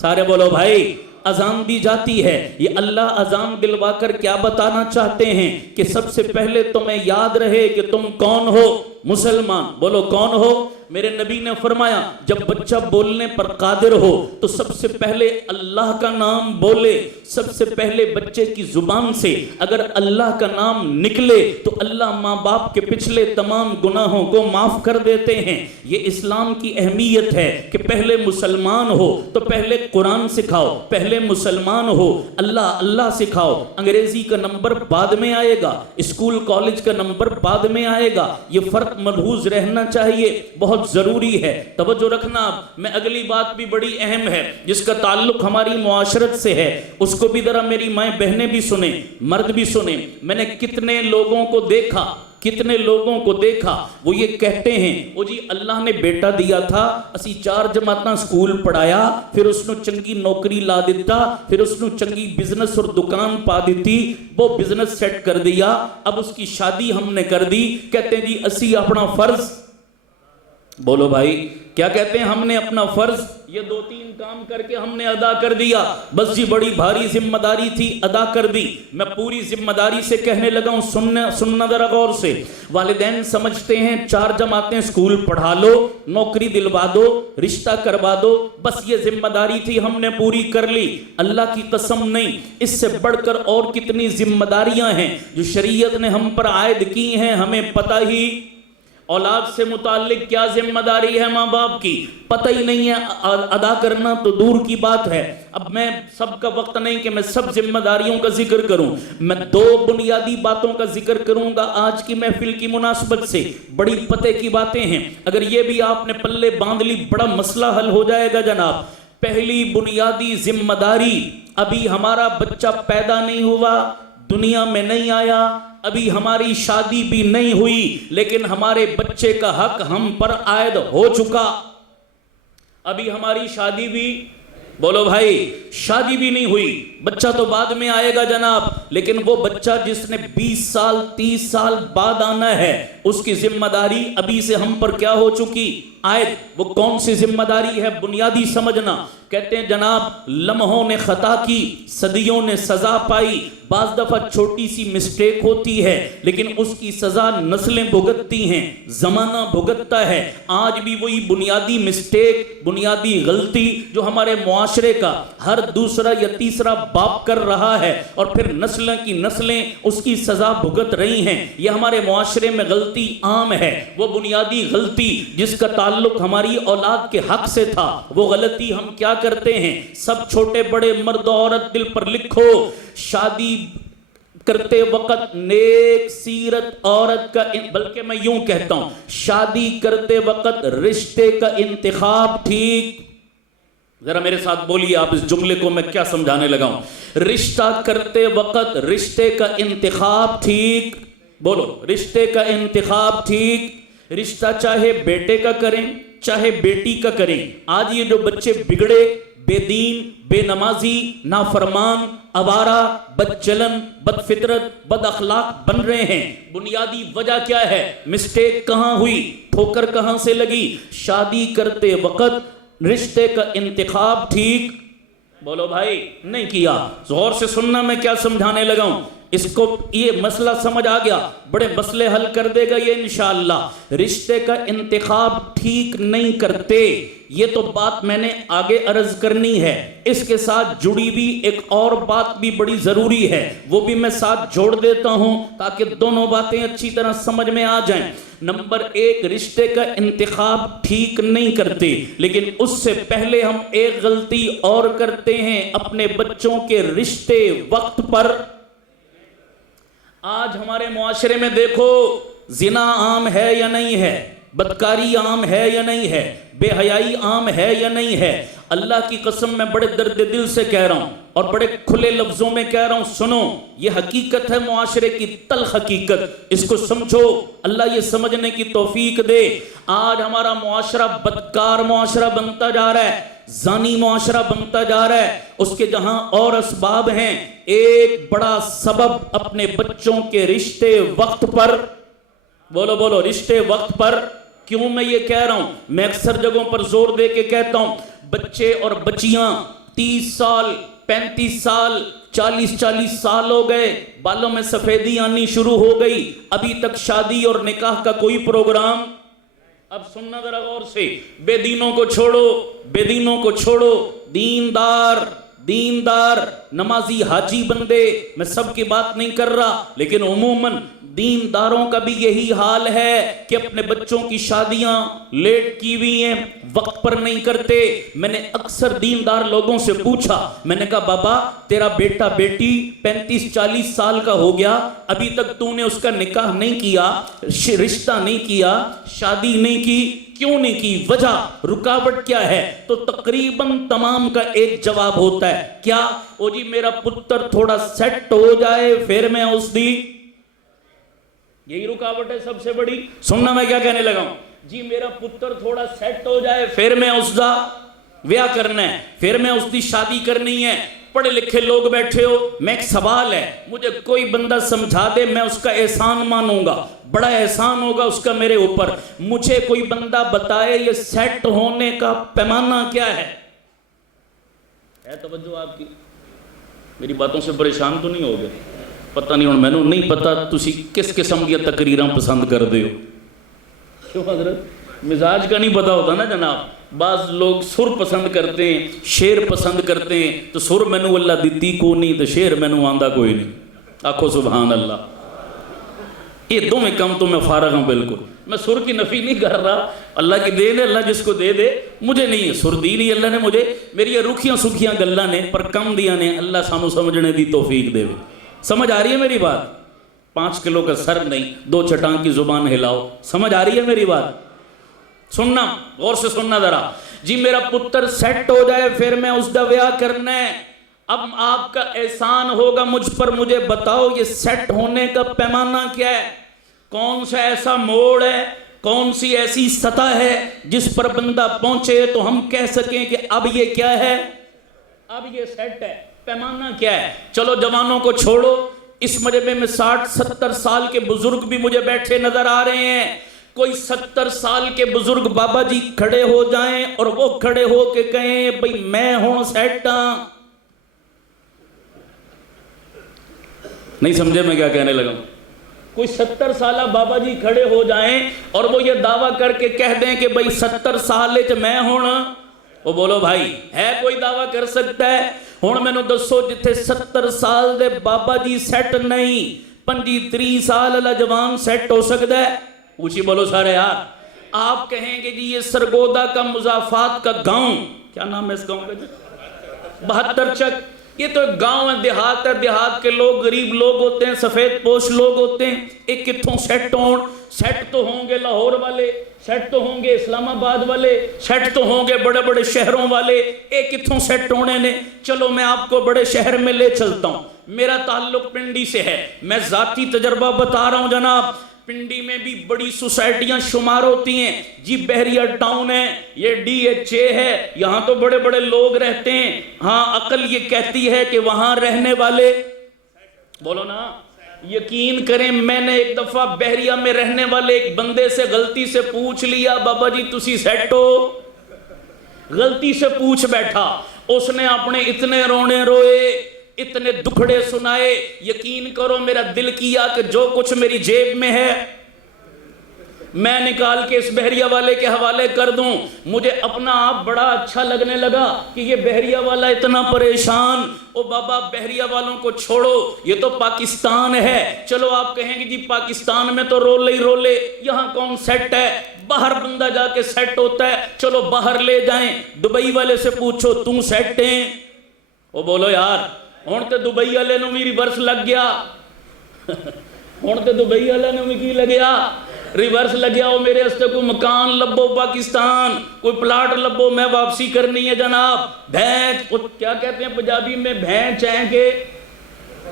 سارے بولو بھائی، اذان دی جاتی ہے۔ یہ اللہ اذان دلوا کر کیا بتانا چاہتے ہیں کہ سب سے پہلے تمہیں یاد رہے کہ تم کون ہو؟ مسلمان۔ بولو کون ہو؟ میرے نبی نے فرمایا جب بچہ بولنے پر قادر ہو تو سب سے پہلے اللہ کا نام بولے، سب سے پہلے بچے کی زبان سے اگر اللہ کا نام نکلے تو اللہ ماں باپ کے پچھلے تمام گناہوں کو معاف کر دیتے ہیں۔ یہ اسلام کی اہمیت ہے کہ پہلے مسلمان ہو تو پہلے قرآن سکھاؤ، پہلے مسلمان ہو اللہ اللہ سکھاؤ۔ انگریزی کا نمبر بعد میں آئے گا، اسکول کالج کا نمبر بعد میں آئے گا، یہ فرق ملحوظ رہنا چاہیے، بہت ضروری ہے۔ توجہ رکھنا، میں اگلی بات بھی بڑی اہم ہے جس کا تعلق ہماری معاشرت سے ہے، اس کو بھی ذرا میری مائیں بہنیں بھی سنیں، مرد بھی سنیں۔ میں نے کتنے لوگوں کو دیکھا وہ یہ کہتے ہیں وہ جی اللہ نے بیٹا دیا تھا، اسی 4 جماعتاں سکول پڑھایا، پھر اس نے چنگی نوکری لا دیتا، پھر اس نے چنگی بزنس اور دکان پا دیتی، وہ بزنس سیٹ کر دیا، اب اس کی شادی ہم نے کر دی، کہتے ہیں جی اسی اپنا فرض، بولو بھائی کیا کہتے ہیں؟ ہم نے اپنا فرض یہ 2-3 کام کر کے ہم نے ادا کر دیا، بس جی بڑی بھاری ذمہ داری تھی ادا کر دی۔ میں پوری ذمہ داری سے کہنے لگا ہوں، سننا ذرا غور سے۔ والدین سمجھتے ہیں 4 جماعتیں سکول پڑھا لو، نوکری دلوا دو، رشتہ کروا دو، بس یہ ذمہ داری تھی ہم نے پوری کر لی۔ اللہ کی قسم نہیں، اس سے بڑھ کر اور کتنی ذمہ داریاں ہیں جو شریعت نے ہم پر عائد کی ہیں ہمیں پتہ ہی۔ اولاد سے متعلق کیا ذمہ داری ہے ماں باپ کی پتہ ہی نہیں ہے، ادا کرنا تو دور کی بات ہے۔ اب میں سب کا وقت نہیں کہ میں سب ذمہ داریوں کا ذکر کروں، میں 2 بنیادی باتوں کا ذکر کروں گا آج کی محفل کی مناسبت سے۔ بڑی پتے کی باتیں ہیں، اگر یہ بھی آپ نے پلے باندھ لی بڑا مسئلہ حل ہو جائے گا جناب۔ پہلی بنیادی ذمہ داری، ابھی ہمارا بچہ پیدا نہیں ہوا، دنیا میں نہیں آیا، ابھی ہماری شادی بھی نہیں ہوئی، لیکن ہمارے بچے کا حق ہم پر عائد ہو چکا۔ ابھی ہماری شادی بھی، بولو بھائی، شادی بھی نہیں ہوئی، بچہ تو بعد میں آئے گا جناب، لیکن وہ بچہ جس نے 20 سال 30 سال بعد آنا ہے، اس کی ذمہ داری ابھی سے ہم پر کیا ہو چکی؟ عائد۔ وہ کون سی ذمہ داری ہے؟ بنیادی سمجھنا۔ کہتے ہیں جناب لمحوں نے خطا کی، صدیوں نے سزا پائی، بعض دفعہ چھوٹی سی مسٹیک ہوتی ہے لیکن اس کی سزا نسلیں بھگتتی ہیں، زمانہ بھگتتا ہے۔ آج بھی وہی بنیادی مسٹیک، بنیادی غلطی جو ہمارے معاشرے کا ہر دوسرا یا تیسرا باپ کر رہا ہے اور پھر نسلیں کی نسلیں اس کی سزا بھگت رہی ہیں، یہ ہمارے معاشرے میں غلطی عام ہے۔ وہ بنیادی غلطی جس کا تعلق ہماری اولاد کے حق سے تھا، وہ غلطی ہم کیا کرتے ہیں؟ سب چھوٹے بڑے مرد و عورت دل پر لکھو، شادی کرتے وقت نیک سیرت عورت کا، بلکہ میں یوں کہتا ہوں شادی کرتے وقت رشتے کا انتخاب ٹھیک، ذرا میرے ساتھ بولیے آپ اس جملے کو میں کیا سمجھانے لگا ہوں۔ رشتہ کرتے وقت رشتے کا انتخاب ٹھیک، بولو رشتے کا انتخاب ٹھیک۔ رشتہ چاہے بیٹے کا کریں چاہے بیٹی کا کریں، آج یہ جو بچے بگڑے، بے دین، بے نمازی، نافرمان، آوارہ، بدچلن، بد فطرت، بد اخلاق بن رہے ہیں، بنیادی وجہ کیا ہے؟ مسٹیک کہاں ہوئی؟ ٹھوکر کہاں سے لگی؟ شادی کرتے وقت رشتے کا انتخاب ٹھیک، بولو بھائی، نہیں کیا۔ غور سے سننا میں کیا سمجھانے لگا ہوں، اس کو یہ مسئلہ سمجھ آ گیا، بڑے مسئلے حل کر دے گا یہ انشاءاللہ۔ رشتے کا انتخاب ٹھیک نہیں کرتے، یہ تو بات میں نے آگے عرض کرنی ہے، اس کے ساتھ جڑی بھی ایک اور بات بھی بڑی ضروری ہے، وہ بھی میں ساتھ جوڑ دیتا ہوں تاکہ دونوں باتیں اچھی طرح سمجھ میں آ جائیں۔ نمبر 1، رشتے کا انتخاب ٹھیک نہیں کرتے، لیکن اس سے پہلے ہم ایک غلطی اور کرتے ہیں، اپنے بچوں کے رشتے وقت پر۔ آج ہمارے معاشرے میں دیکھو زنا عام ہے یا نہیں ہے، بدکاری عام ہے یا نہیں ہے، بے حیائی عام ہے یا نہیں ہے۔ اللہ کی قسم میں بڑے درد دل سے کہہ رہا ہوں اور بڑے کھلے لفظوں میں کہہ رہا ہوں، سنو یہ حقیقت ہے، معاشرے کی تلخ حقیقت، اس کو سمجھو، اللہ یہ سمجھنے کی توفیق دے۔ آج ہمارا معاشرہ بدکار معاشرہ بنتا جا رہا ہے، زانی معاشرہ بنتا جا رہا ہے، اس کے جہاں اور اسباب ہیں، ایک بڑا سبب اپنے بچوں کے رشتے وقت پر، بولو بولو رشتے وقت پر۔ کیوں میں یہ کہہ رہا ہوں؟ میں اکثر جگہوں پر زور دے کے کہتا ہوں بچے اور بچیاں 30 سال 35 سال 40 سال ہو گئے، بالوں میں سفیدی آنی شروع ہو گئی، ابھی تک شادی اور نکاح کا کوئی پروگرام۔ اب سننا ذرا غور سے، بے دینوں کو چھوڑو، بے دینوں کو چھوڑو، دیندار نمازی حاجی بندے، میں سب کی بات نہیں کر رہا لیکن عموماً دینداروں کا بھی یہی حال ہے کہ اپنے بچوں کی شادیاں لیٹ کی ہوئی ہیں، وقت پر نہیں کرتے۔ میں نے اکثر دیندار لوگوں سے پوچھا، میں نے کہا بابا تیرا بیٹا بیٹی 35-40 سال کا ہو گیا، ابھی تک تو نے اس کا نکاح نہیں کیا، رشتہ نہیں کیا، شادی نہیں کی، کیوں نہیں کی؟ وجہ، رکاوٹ کیا ہے؟ تو تقریباً تمام کا ایک جواب ہوتا ہے، کیا؟ او جی میرا پتر تھوڑا سیٹ ہو جائے پھر میں اس دی، یہی رکاوٹ ہے سب سے بڑی۔ سننا میں کیا کہنے لگا ہوں، جی میرا پتر تھوڑا سیٹ ہو جائے پھر میں اس دا بیاہ کرنا ہے، پھر میں اس دی شادی کرنی ہے۔ پڑھے لکھے لوگ بیٹھے ہو، میں ایک سوال ہے، مجھے کوئی بندہ سمجھا دے، میں اس کا احسان مانوں گا، بڑا احسان ہوگا اس کا میرے اوپر۔ مجھے کوئی بندہ بتائے یہ سیٹ ہونے کا پیمانہ کیا ہے توجہ آپ کی؟ میری باتوں سے پریشان تو نہیں ہو گئے؟ پتہ نہیں، میں نے نہیں پتا تسی کس قسم کی تقریراں پسند کر دے ہو، کیوں حضرت؟ مزاج کا نہیں پتا ہوتا نا جناب، بعض لوگ سر پسند کرتے ہیں، شعر پسند کرتے ہیں، تو سر مینو اللہ دیتی کو نہیں تو شعر مینو آندا کوئی نہیں، آکھو سبحان اللہ۔ یہ دو میں کم تو میں فارغ ہوں بالکل. میں سر کی نفی نہیں کر رہا, اللہ کی دین ہے, اللہ جس کو دے دے, مجھے نہیں ہے سر دی نہیں اللہ نے مجھے, میری یہ رکھیاں سکھیاں گلاں نے پر کم دیا نے, اللہ سانو سمجھنے دی توفیق دے. سمجھ آ رہی ہے میری بات؟ 5 کلو کا سر نہیں, 2 چٹان کی زبان ہلاؤ. سمجھ آ رہی ہے میری بات؟ سننا غور سے سننا ذرا. جی میرا پتر سیٹ ہو جائے پھر میں اس دا بیاہ کرنا ہے. اب آپ کا احسان ہوگا مجھ پر, مجھے بتاؤ یہ سیٹ ہونے کا پیمانہ کیا ہے؟ کون سا ایسا موڑ ہے, کون سی ایسی سطح ہے جس پر بندہ پہنچے تو ہم کہہ سکیں کہ اب یہ کیا ہے, اب یہ سیٹ ہے؟ پیمانہ کیا ہے؟ چلو جوانوں کو چھوڑو, اس مجمع میں 60-70 سال کے بزرگ بھی مجھے بیٹھے نظر آ رہے ہیں. کوئی 70 سال کے بزرگ بابا جی کھڑے ہو جائیں اور وہ کھڑے ہو کے کہیں بھئی میں ہوں سیٹ ہاں. نہیں سمجھے میں کیا کہنے لگا؟ کوئی 70 سالہ بابا جی کھڑے ہو جائیں اور وہ یہ دعویٰ کر کے کہہ دیں کہ بھئی 70 سالے چ میں ہوں. وہ بولو بھائی ہے کوئی دعویٰ کر سکتا ہے؟ ہوں میں نے دسو جتھے 70 سال دے بابا جی سیٹ نہیں, 25-30 سال والا جوان سیٹ ہو سکتا ہے؟ پوچھی بولو سارے یار. آپ کہیں گے جی یہ سرگودا کا مضافات کا گاؤں, کیا نام ہے اس گاؤں کا جی؟ 72 چک. یہ تو ایک گاؤں ہے, دیہات ہے, دیہات کے لوگ غریب لوگ ہوتے ہیں, سفید پوش لوگ ہوتے ہیں. ایک کتھوں سیٹ ہون, سیٹ تو ہوں گے لاہور والے, سیٹ تو ہوں گے اسلام آباد والے, سیٹ تو ہوں گے بڑے بڑے شہروں والے. ایک کتھوں سیٹ ہونے نے. چلو میں آپ کو بڑے شہر میں لے چلتا ہوں, میرا تعلق پنڈی سے ہے, میں ذاتی تجربہ بتا رہا ہوں جناب. پنڈی میں بھی بڑی سوسائٹیاں شمار ہوتی ہیں جی. بحریہ ٹاؤن ہے, یہ DHA ہے, یہاں تو بڑے بڑے لوگ رہتے ہیں. ہاں عقل یہ کہتی ہے کہ وہاں رہنے والے, بولو نا, یقین کریں میں نے ایک دفعہ بحریہ میں رہنے والے ایک بندے سے غلطی سے پوچھ لیا بابا جی تسی سیٹ ہو؟ غلطی سے پوچھ بیٹھا. اس نے اپنے اتنے رونے روئے, اتنے دکھڑے سنائے, یقین کرو میرا دل کیا کہ جو کچھ میری جیب میں ہے میں نکال کے اس بحریہ والے کے حوالے کر دوں. مجھے اپنا آپ بڑا اچھا لگنے لگا کہ یہ بحریہ والا اتنا پریشان. او بابا بحریہ والوں کو چھوڑو, یہ تو پاکستان ہے. چلو آپ کہیں گے جی پاکستان میں تو رولے ہی رولے, یہاں کون سیٹ ہے؟ باہر بندہ جا کے سیٹ ہوتا ہے. چلو باہر لے جائیں, دبئی والے سے پوچھو تم سیٹ ہیں؟ او بولو یار, ہون تے دبئی والے نو بھی ریورس لگ گیا. ہون تے دبئی والے نو بھی کی لگیا, ریورس لگیا. وہ میرے ہستے کوئی مکان لبو پاکستان, کوئی پلاٹ لبو, میں واپسی کرنی ہے جناب. بھینچ کیا کہتے ہیں پنجابی میں, بھینچ ہیں کہ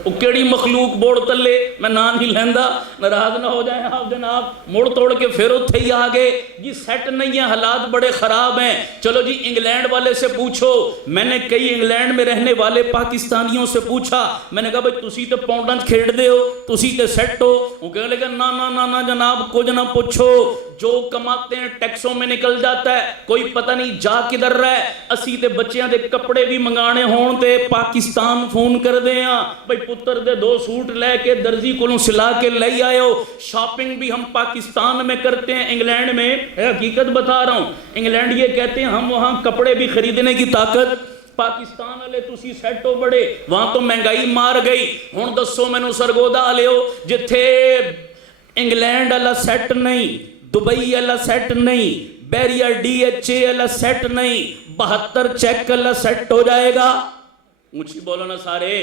وہ کیڑی مخلوق بوڑ تلے, میں نام نہیں لیندہ, ناراض نہ ہو جائیں آپ جناب. موڑ توڑ کے پھر اتھے ہی آگے جی سیٹ نہیں ہیں, حالات بڑے خراب ہیں. چلو جی انگلینڈ والے سے پوچھو. میں نے کئی انگلینڈ میں رہنے والے پاکستانیوں سے پوچھا, میں نے کہا بھئی تسی تو پاؤنڈنج کھیڑ دے ہو, تسی تو سیٹ ہو. وہ کہنے لگا نا نا نا نا جناب کچھ نہ پوچھو, جو کماتے ہیں ٹیکسوں میں نکل جاتا ہے, کوئی پتہ نہیں جا کدھر رہا ہے. اسی تے بچیاں دے کپڑے بھی منگانے ہون تے پاکستان فون کر دے ہاں بھئی پتر دے 2 سوٹ لے کے درزی کو سلا کے لے آئے ہو. شاپنگ بھی ہم پاکستان میں کرتے ہیں, انگلینڈ میں. حقیقت بتا رہا ہوں, انگلینڈ یہ کہتے ہیں ہم وہاں کپڑے بھی خریدنے کی طاقت. پاکستان والے تسی سیٹ ہو بڑے, وہاں تو مہنگائی مار گئی. ہن دسو مینوں سرگودا والےو جتھے انگلینڈ والا سیٹ نہیں, دبئی والا سیٹ نہیں, بحریہ DHA والا سیٹ نہیں, 72 چیک والا سیٹ ہو جائے گا؟ اونچی بولو نا سارے.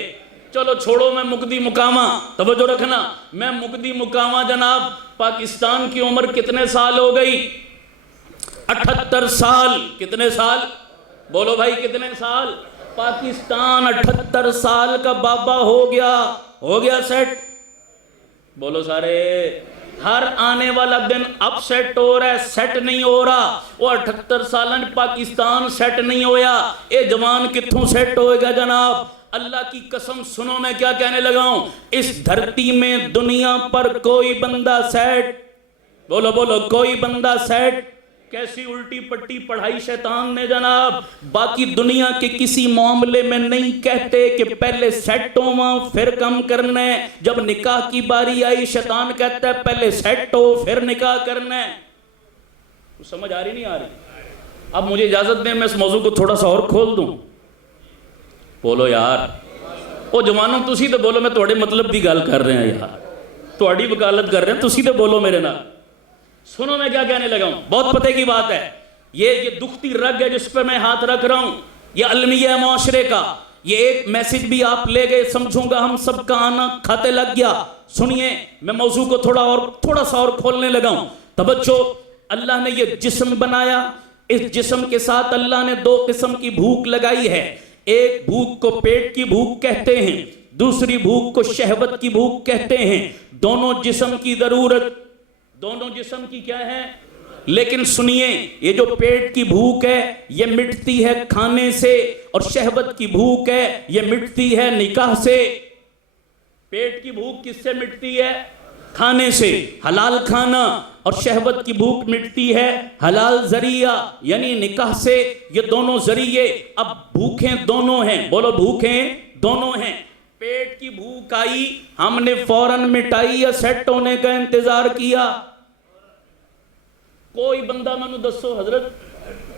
چلو چھوڑو, میں مقدی مقامہ, توجہ رکھنا, میں مقدی مقامہ جناب. پاکستان کی عمر کتنے سال ہو گئی؟ 78 سال. کتنے سال؟ بولو بھائی کتنے سال؟ پاکستان 78 سال کا بابا ہو گیا سیٹ. بولو سارے. ہر آنے والا دن اب سیٹ ہو رہا ہے, سیٹ نہیں ہو رہا. وہ 78 سالن پاکستان سیٹ نہیں ہویا, اے جوان کتھوں سیٹ ہوئے گا جناب؟ اللہ کی قسم سنو میں کیا کہنے لگا ہوں, اس دھرتی میں دنیا پر کوئی بندہ سیٹ, بولو بولو کوئی بندہ سیٹ. کیسی الٹی پٹی پڑھائی شیطان نے جناب. باقی دنیا کے کسی معاملے میں نہیں کہتے کہ پہلے سیٹ ہو پھر کم کرنا ہے. جب نکاح کی باری آئی شیطان کہتا ہے پہلے سیٹ ہو پھر نکاح کرنا ہے. سمجھ آ رہی نہیں آ رہی؟ اب مجھے اجازت دیں میں اس موضوع کو تھوڑا سا اور کھول دوں. بولو یار, وہ جوانوں تسی تو بولو, میں تھوڑے مطلب دی گل کر رہے ہیں یار. تھوڑی وکالت کر رہے ہیں، تسی تو بولو میرے نال. سنو میں کیا کہنے لگا ہوں، بہت پتہ کی بات ہے. یہ دکھتی رگ ہے جس پر میں ہاتھ رکھ رہا ہوں، یہ المیہ ہے معاشرے کا. یہ ایک میسج بھی آپ لے گئے، سمجھوں گا ہم سب کا آنا کھاتے لگ گیا. سنیے میں موضوع کو تھوڑا سا اور کھولنے لگا ہوں. توجہ. اللہ نے یہ جسم بنایا، اس جسم کے ساتھ اللہ نے دو قسم کی بھوک لگائی ہے. ایک بھوک کو پیٹ کی بھوک کہتے ہیں، دوسری بھوک کو شہوت کی بھوک کہتے ہیں. دونوں جسم کی ضرورت، دونوں جسم کی کیا ہے. لیکن سنیے، یہ جو پیٹ کی بھوک ہے یہ مٹتی ہے کھانے سے، اور شہوت کی بھوک ہے یہ مٹتی ہے نکاح سے. پیٹ کی بھوک کس سے مٹتی ہے؟ کھانے سے، حلال کھانا. اور شہوت کی بھوک مٹتی ہے حلال ذریعہ یعنی نکاح سے. یہ دونوں ذریعے اب بھوکیں دونوں ہیں. بولو بھوکیں دونوں ہیں. پیٹ کی بھوک آئی، ہم نے فوراً مٹائی یا سیٹ ہونے کا انتظار کیا؟ کوئی بندہ مینوں دسو حضرت،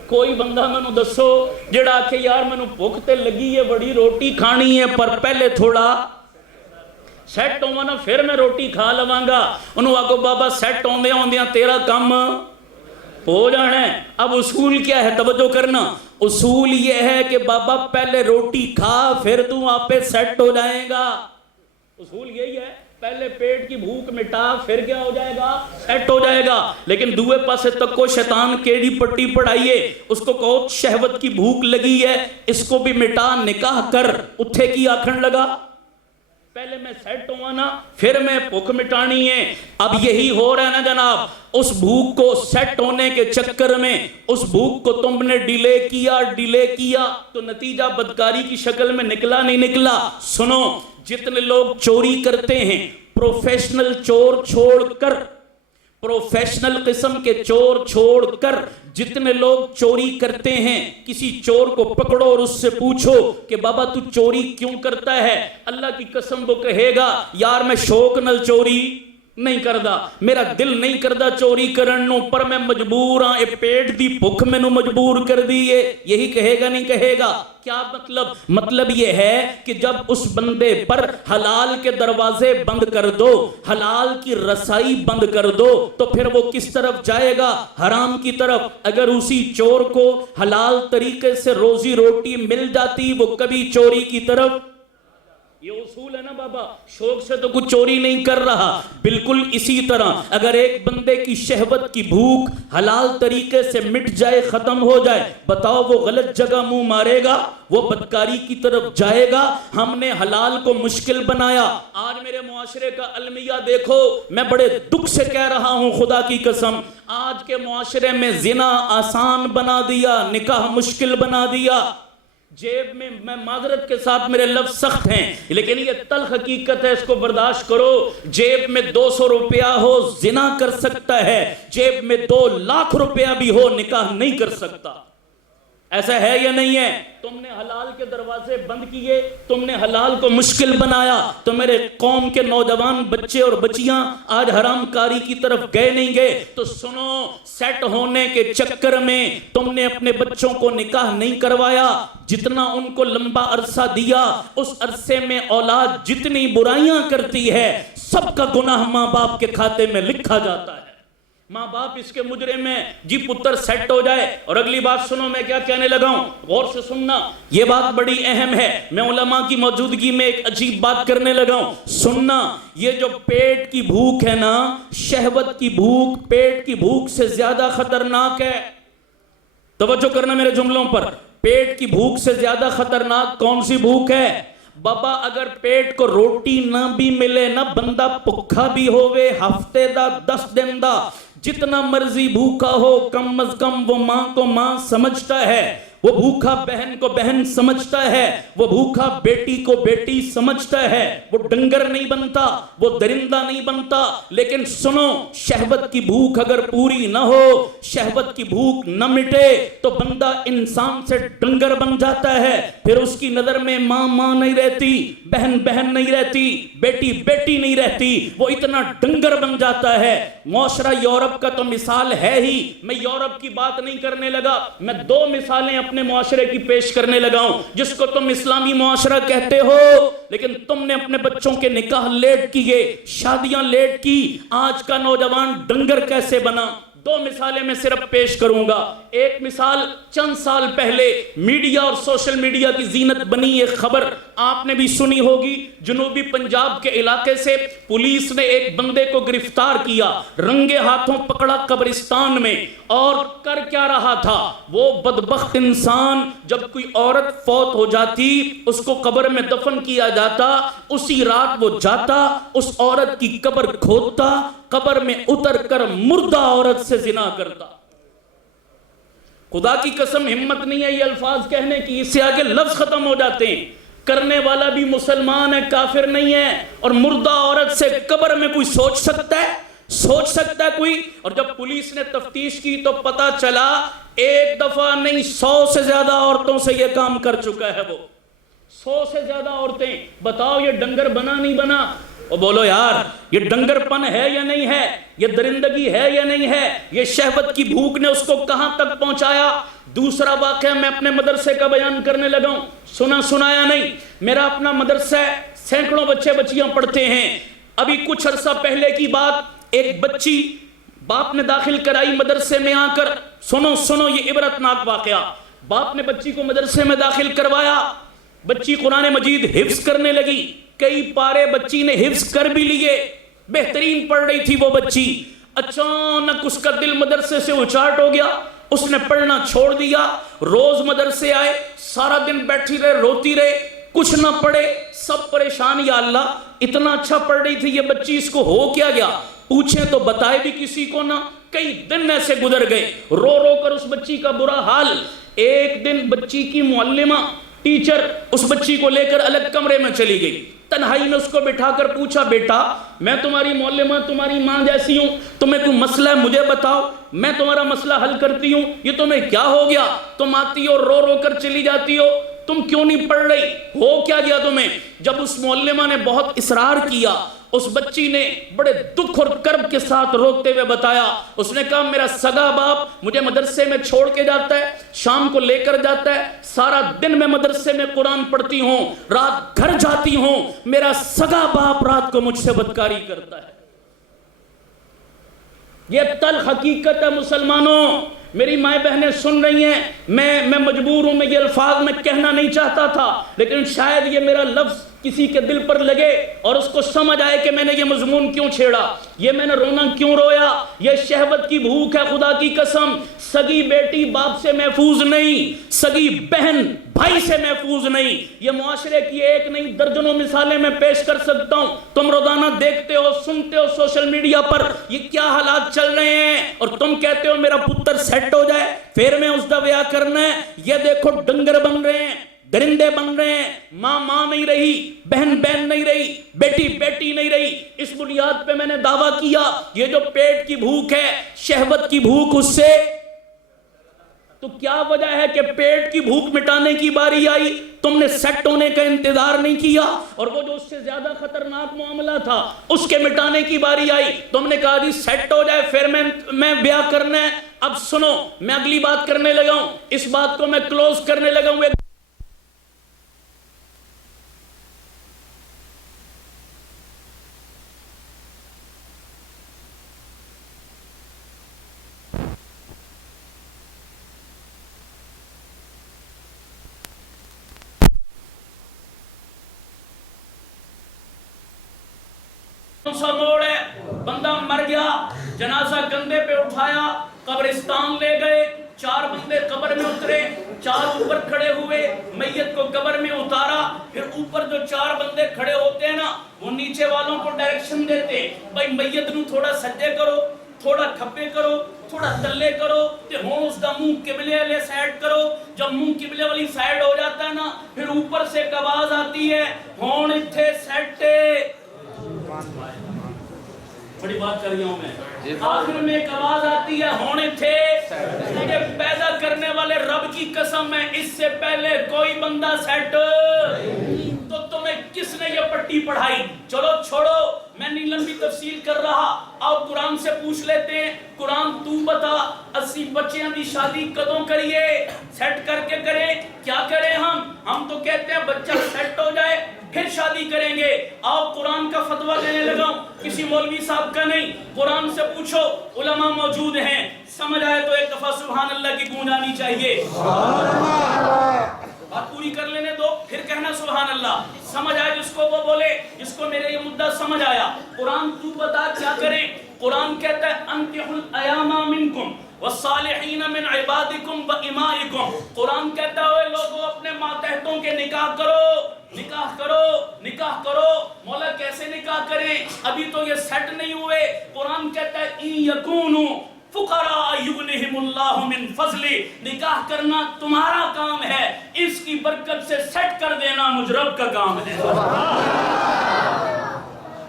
کوئی بندہ مینوں دسو جڑا آکھے یار مینوں بھوک تے لگی ہے بڑی، روٹی کھانی ہے، پر پہلے تھوڑا سیٹ ہوواں نا پھر میں روٹی کھا لواں گا. انہوں آگو بابا سیٹ ہوندیاں ہوندیاں تیرا کم ہو جانا ہے. اب اصول کیا ہے؟ توجہ کرنا. اصول یہ ہے کہ بابا پہلے روٹی کھا پھر تو آپ سیٹ ہو جائے گا. اصول یہی ہے، پہلے پیٹ کی بھوک مٹا پھر کیا ہو جائے گا؟ سیٹ ہو جائے گا. لیکن دوے پاسے تک کو شیطان کیڑی پٹی پڑھائیے، اس کو کہو شہوت کی بھوک لگی ہے، اس کو بھی مٹا، نکاح کر. اتھے کی آکھن لگا پہلے میں سیٹ ہوا نا پھر میں بھوک مٹانی ہے. اب یہی ہو رہا ہے نا جناب. اس بھوک کو سیٹ ہونے کے چکر میں اس بھوک کو تم نے ڈیلے کیا تو نتیجہ بدکاری کی شکل میں نکلا نہیں نکلا؟ سنو، جتنے لوگ چوری کرتے ہیں، پروفیشنل چور چھوڑ کر، پروفیشنل قسم کے چور چھوڑ کر جتنے لوگ چوری کرتے ہیں، کسی چور کو پکڑو اور اس سے پوچھو کہ بابا تو چوری کیوں کرتا ہے، اللہ کی قسم وہ کہے گا یار میں شوق نال چوری نہیں کردا، میرا دل نہیں کردا چوری کرن نو، پر میں مجبور ہاں، اے پیٹ دی بھوک میں نو مجبور کر دیئے. یہی کہے گا نہیں کہے گا؟ کیا مطلب؟ مطلب یہ ہے کہ جب اس بندے پر حلال کے دروازے بند کر دو، حلال کی رسائی بند کر دو، تو پھر وہ کس طرف جائے گا؟ حرام کی طرف. اگر اسی چور کو حلال طریقے سے روزی روٹی مل جاتی وہ کبھی چوری کی طرف. یہ اصول ہے نا بابا. شوق سے تو کچھ چوری نہیں کر رہا. بالکل اسی طرح اگر ایک بندے کی شہوت کی بھوک حلال طریقے سے مٹ جائے، ختم ہو جائے، بتاؤ وہ غلط جگہ منہ مارے گا؟ وہ بدکاری کی طرف جائے گا؟ ہم نے حلال کو مشکل بنایا. آج میرے معاشرے کا المیہ دیکھو، میں بڑے دکھ سے کہہ رہا ہوں خدا کی قسم، آج کے معاشرے میں زنا آسان بنا دیا، نکاح مشکل بنا دیا. جیب میں معذرت کے ساتھ میرے لفظ سخت ہیں لیکن یہ تلخ حقیقت ہے، اس کو برداشت کرو. جیب میں 200 روپیہ ہو زنا کر سکتا ہے، جیب میں 2 لاکھ روپیہ بھی ہو نکاح نہیں کر سکتا. ایسا ہے یا نہیں ہے؟ تم نے حلال کے دروازے بند کیے، تم نے حلال کو مشکل بنایا، تو میرے قوم کے نوجوان بچے اور بچیاں آج حرام کاری کی طرف گئے نہیں گئے. تو سنو، سیٹ ہونے کے چکر میں تم نے اپنے بچوں کو نکاح نہیں کروایا. جتنا ان کو لمبا عرصہ دیا، اس عرصے میں اولاد جتنی برائیاں کرتی ہے سب کا گناہ ماں باپ کے کھاتے میں لکھا جاتا ہے. ماں باپ اس کے مجرم میں جی پتر سیٹ ہو جائے. اور اگلی بات سنو میں کیا کہنے لگا ہوں، غور سے سننا، یہ بات بڑی اہم ہے. میں علماء کی موجودگی میں ایک عجیب بات کرنے لگا ہوں. سننا، یہ جو پیٹ کی بھوک ہے نا، شہوت کی بھوک پیٹ کی بھوک سے زیادہ خطرناک ہے. توجہ کرنا میرے جملوں پر. پیٹ کی بھوک سے زیادہ خطرناک کون سی بھوک ہے؟ بابا اگر پیٹ کو روٹی نہ بھی ملے نا، بندہ بھوکا بھی ہوئے ہفتے دا 10 دن دا، جتنا مرضی بھوکا ہو، کم از کم وہ ماں کو ماں سمجھتا ہے، وہ بھوکا بہن کو بہن سمجھتا ہے، وہ بھوکا بیٹی کو بیٹی سمجھتا ہے. وہ ڈنگر نہیں بنتا، وہ درندہ نہیں بنتا. لیکن سنو، شہوت کی بھوک اگر پوری نہ ہو، شہوت کی بھوک نہ مٹے تو بندہ انسان سے ڈنگر بن جاتا ہے. پھر اس کی نظر میں ماں ماں نہیں رہتی، بہن بہن نہیں رہتی، بیٹی بیٹی نہیں رہتی. وہ اتنا ڈنگر بن جاتا ہے. معاشرہ یورپ کا تو مثال ہے ہی. میں یورپ کی بات نہیں کرنے لگا، میں 2 مثالیں اپنے معاشرے کی پیش کرنے لگا ہوں، جس کو تم اسلامی معاشرہ کہتے ہو، لیکن تم نے اپنے بچوں کے نکاح لیٹ کیے، شادیاں لیٹ کی، آج کا نوجوان ڈنگر کیسے بنا؟ دو مثالیں میں صرف پیش کروں گا۔ ایک مثال، چند سال پہلے میڈیا اور سوشل میڈیا کی زینت بنی ایک خبر آپ نے بھی سنی ہوگی، جنوبی پنجاب کے علاقے سے پولیس نے ایک بندے کو گرفتار کیا، رنگے ہاتھوں پکڑا قبرستان میں، اور کر کیا رہا تھا وہ بدبخت انسان؟ جب کوئی عورت فوت ہو جاتی، اس کو قبر میں دفن کیا جاتا، اسی رات وہ جاتا، اس عورت کی قبر کھودتا، قبر میں اتر کر مردہ عورت سے زنا کرتا۔ خدا کی قسم ہمت نہیں ہے یہ الفاظ کہنے کی، اس سے آگے لفظ ختم ہو جاتے ہیں۔ کرنے والا بھی مسلمان ہے، کافر نہیں ہے، اور مردہ عورت سے قبر میں کوئی سوچ سکتا ہے؟ سوچ سکتا ہے کوئی؟ اور جب پولیس نے تفتیش کی تو پتا چلا ایک دفعہ نہیں 100 سے زیادہ عورتوں سے یہ کام کر چکا ہے، وہ 100 سے زیادہ عورتیں۔ بتاؤ یہ ڈنگر بنا نہیں بنا؟ اور بولو یار یہ ڈنگر پن ہے یا نہیں ہے؟ یہ درندگی ہے یا نہیں ہے؟ یہ شہوت کی بھوک نے اس کو کہاں تک پہنچایا؟ دوسرا واقعہ میں اپنے مدرسے کا بیان کرنے لگا ہوں، سنایا نہیں؟ میرا اپنا مدرسہ ہے، سینکڑوں بچے بچیاں پڑھتے ہیں۔ ابھی کچھ عرصہ پہلے کی بات، ایک بچی باپ نے داخل کرائی مدرسے میں آ کر، سنو یہ عبرتناک واقعہ۔ باپ نے بچی کو مدرسے میں داخل کروایا، بچی قرآن مجید حفظ کرنے لگی، کئی پارے بچی نے حفظ کر بھی لیے، بہترین پڑھ رہی تھی وہ بچی۔ اچانک اس کا دل مدرسے سے اچاٹ ہو گیا، اس نے پڑھنا چھوڑ دیا۔ روز مدرسے آئے، سارا دن بیٹھی رہے، روتی رہے، کچھ نہ پڑھے، سب پریشان، یا اللہ اتنا اچھا پڑھ رہی تھی یہ بچی، اس کو ہو کیا گیا؟ پوچھیں تو بتائے بھی کسی کو نہ۔ کئی دن ایسے گزر گئے، رو کر اس بچی کا برا حال۔ ایک دن بچی کی معلمہ، ٹیچر اس بچی کو لے کر الگ کمرے میں چلی گئی، تنہائی میں اس کو بٹھا کر پوچھا، بیٹا میں تمہاری معلمہ، تمہاری ماں جیسی ہوں، تمہیں کوئی مسئلہ ہے مجھے بتاؤ، میں تمہارا مسئلہ حل کرتی ہوں، یہ تمہیں کیا ہو گیا؟ تم آتی ہو رو کر چلی جاتی ہو، تم کیوں نہیں پڑھ رہی؟ ہو کیا گیا تمہیں؟ جب اس معلمہ نے بہت اصرار کیا، اس بچی نے بڑے دکھ اور کرب کے ساتھ روتے ہوئے بتایا، اس نے کہا میرا سگا باپ مجھے مدرسے میں چھوڑ کے جاتا ہے، شام کو لے کر جاتا ہے، سارا دن میں مدرسے میں قرآن پڑھتی ہوں، رات گھر جاتی ہوں، میرا سگا باپ رات کو مجھ سے بدکاری کرتا ہے۔ یہ تلخ حقیقت ہے مسلمانوں، میری مائیں بہنیں سن رہی ہیں، میں مجبور ہوں، میں یہ الفاظ میں کہنا نہیں چاہتا تھا، لیکن شاید یہ میرا لفظ کسی کے دل پر لگے اور اس کو سمجھ آئے کہ میں نے یہ مضمون کیوں چھیڑا، یہ میں نے رونا کیوں رویا۔ یہ شہوت کی بھوک ہے، خدا کی قسم۔ سگی بیٹی باپ سے محفوظ نہیں، سگی بہن بھائی سے محفوظ نہیں۔ یہ معاشرے کی ایک نہیں درجنوں مثالیں میں پیش کر سکتا ہوں، تم روزانہ دیکھتے ہو، سنتے ہو سوشل میڈیا پر یہ کیا حالات چل رہے ہیں، اور تم کہتے ہو میرا پتر سیٹ ہو جائے پھر میں اس دا بیاہ کرنا ہے۔ یہ دیکھو ڈنگر بن رہے ہیں، درندے بن رہے ہیں، ماں نہیں رہی، بہن نہیں رہی، بیٹی نہیں رہی۔ اس بنیاد پہ میں نے دعویٰ کیا یہ جو پیٹ کی بھوک ہے، شہوت کی بھوک، اس سے تو کیا وجہ ہے کہ پیٹ کی بھوک مٹانے کی باری آئی، تم نے سیٹ ہونے کا انتظار نہیں کیا، اور وہ جو اس سے زیادہ خطرناک معاملہ تھا اس کے مٹانے کی باری آئی، تم نے کہا جی سیٹ ہو جائے پھر میں بیاہ کرنا ہے۔ اب سنو، میں اگلی بات کرنے لگا ہوں، اس بات کو میں کلوز کرنے لگا ہوں۔ سا موڑ ہے، بندہ مر گیا، جنازہ کندھے پہ اٹھایا، قبرستان لے گئے، 4 بندے قبر میں اترے، 4 اوپر کھڑے ہوئے، میت کو قبر میں اتارا، پھر اوپر جو 4 بندے کھڑے ہوتے ہیں نا وہ نیچے والوں کو ڈائریکشن دیتے، بھائی میت نو تھوڑا سجدے کرو، تھوڑا کھپے کرو، تھوڑا تلے کرو، تے ہون اس دا منہ قبلے والے سائڈ کرو۔ جب منہ قبلے والی سائڈ ہو جاتا ہے نا پھر اوپر سے ایک آواز آتی ہے، ہون اتھے سیٹے، بڑی بات کر رہی ہوں میں، آخر میں ایک آواز آتی ہے ہونے تھے۔ مجھے پیدا کرنے والے رب کی قسم ہے اس سے پہلے کوئی بندہ سیٹ تو تمہیں کس نے یہ پٹی پڑھائی؟ چلو چھوڑو، میں نہیں لمبی تفصیل کر رہا، آپ قرآن سے پوچھ لیتے ہیں قرآن تو بتا 80 بچیاں دی شادی کدوں کریے سیٹ کر کے کریں کیا کریں ہم تو کہتے ہیں بچہ سیٹ ہو جائے پھر شادی کریں گے آپ قرآن کا فتویٰ دینے لگا کسی مولوی صاحب کا نہیں قرآن سے پوچھو علماء موجود ہیں سمجھ آئے تو ایک دفعہ سبحان اللہ کی گونج آنی چاہیے بات پوری کر لینے دو پھر کہنا سبحان اللہ سمجھ آئے جس کو وہ بولے جس کو میرے یہ مدعا سمجھ آیا قرآن تو بتا کیا کریں قرآن کہتا ہے انکحوا الایام منکم والصالحین من عبادکم و امائکم قرآن کہتا ہے لوگوں اپنے ماتحتوں کے نکاح کرو مولا کیسے نکاح کریں ابھی تو یہ سیٹ نہیں ہوئے قرآن کہتا ہے ان یکونوا فقراء یغنہم اللہ من فضل نکاح کرنا تمہارا کام ہے اس کی برکت سے سیٹ کر دینا مجھ رب کا کام ہے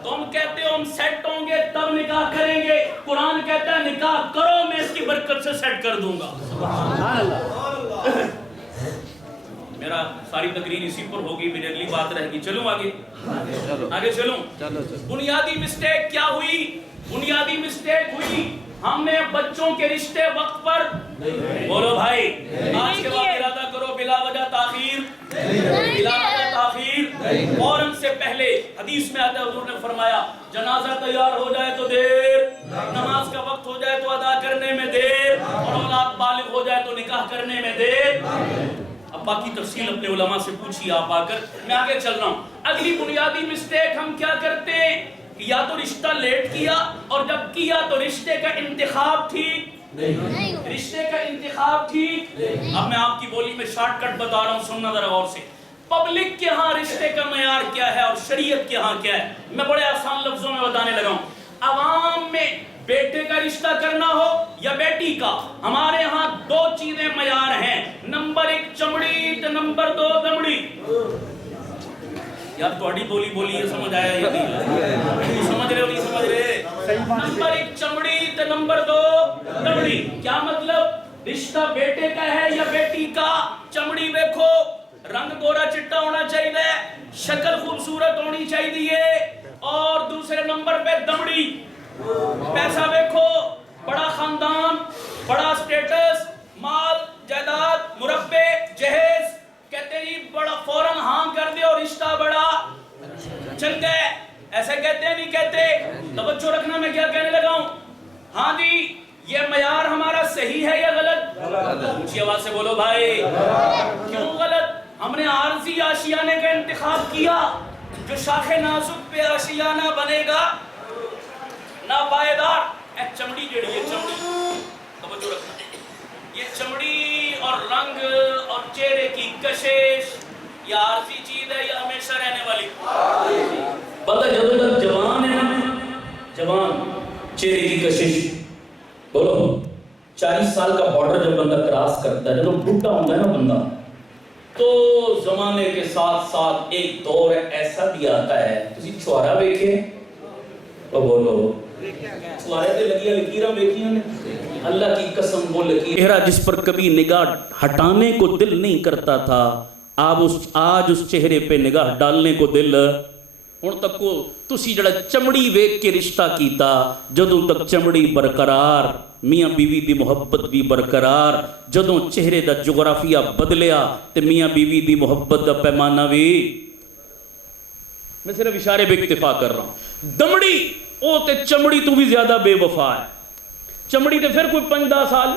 تم کہتے ہو ہم سیٹ ہوں گے تب نکاح کریں گے قرآن کہتا ہے نکاح کرو میں اس کی برکت سے سیٹ کر دوں گا سبحان اللہ میرا ساری تقریر اسی پر ہوگی میری اگلی بات رہے گی چلوں آگے چلوں بنیادی مسٹیک کیا ہوئی بنیادی مسٹیک ہوئی ہم نے بچوں کے رشتے وقت پر بولو بھائی آج کے بعد ارادہ کرو بلا وجہ تاخیر فوراً سے پہلے حدیث میں آتا ہے حضور نے فرمایا جنازہ تیار ہو جائے تو دیر نماز کا وقت ہو جائے تو ادا کرنے میں دیر اور اولاد بالغ ہو جائے تو نکاح کرنے میں دیر اب باقی تفصیل اپنے علماء سے پوچھیے آپ آ کر میں آگے چل رہا ہوں اگلی بنیادی مسٹیک ہم کیا کرتے ہیں یا تو رشتہ لیٹ کیا اور جب کیا تو رشتے کا انتخاب ٹھیک رشتے کا انتخاب ٹھیک اب میں آپ کی بولی میں شارٹ کٹ بتا رہا ہوں سننا ذرا غور سے پبلک کے ہاں رشتے کا معیار کیا ہے اور شریعت کے ہاں کیا ہے میں بڑے آسان لفظوں میں بتانے لگا ہوں عوام میں بیٹے کا رشتہ کرنا ہو یا بیٹی کا ہمارے ہاں دو چیزیں معیار ہیں نمبر 1 چمڑی تو نمبر 2 دمڑی یار تھوڑی بولی ہے سمجھ آیا یا نہیں سمجھ رہے ہو نہیں سمجھ رہے نمبر 1 چمڑی تو نمبر 2 دمڑی کیا مطلب رشتہ بیٹے کا ہے یا بیٹی کا چمڑی دیکھو رنگ گورا چٹا ہونا چاہیے شکل خوبصورت ہونی چاہیے اور دوسرے نمبر پہ دمڑی پیسہ دیکھو بڑا خاندان بڑا سٹیٹس مال جائیداد مربع جہیز کہتے جی بڑا فوراً ہاں کر دے اور رشتہ بڑا چل گئے ایسے کہتے ہیں نہیں کہتے توجہ رکھنا میں کیا کہنے لگا ہوں ہاں جی یہ معیار ہمارا صحیح ہے یا غلط اونچی آواز سے بولو بھائی کیوں غلط ہم نے عارضی آشیانے کا انتخاب کیا جو شاخ نازک پہ آشیانہ بنے گا ناپائیدار چمڑی جڑی ہے چمڑی توجہ رکھنا یہ چمڑی اور رنگ اور چہرے کی کشش یہ عارضی چیز ہے یا ہمیشہ رہنے والی بندہ جب تک جوان ہے نا جوان چہرے کی کشش بولو 40 سال کا بارڈر جب بندہ کراس کرتا ہے جب بھٹا ہوتا ہے نا بندہ تو زمانے کے ساتھ ساتھ ایک دور ایسا بھی آتا ہے کسی چھوارا بیکھے وہ بولو چھوارے دے لگیا لکیرہ بیکھی ہیں اللہ کی قسم وہ لکیر چہرہ جس پر کبھی نگاہ ہٹانے کو دل نہیں کرتا تھا آج اس چہرے پہ نگاہ ڈالنے کو دل ہن تک کو تسی جڑا چمڑی ویکھ کے رشتہ کیتا جدوں تک چمڑی برقرار میاں بیوی دی محبت بھی برقرار جدوں چہرے دا جغرافیہ بدلیا تے میاں بیوی دی محبت دا پیمانہ بھی میں صرف اشارے پہ اکتفا کر رہا ہوں دمڑی او تے چمڑی تو بھی زیادہ بے وفا ہے چمڑی تے پھر کوئی 5-10 سال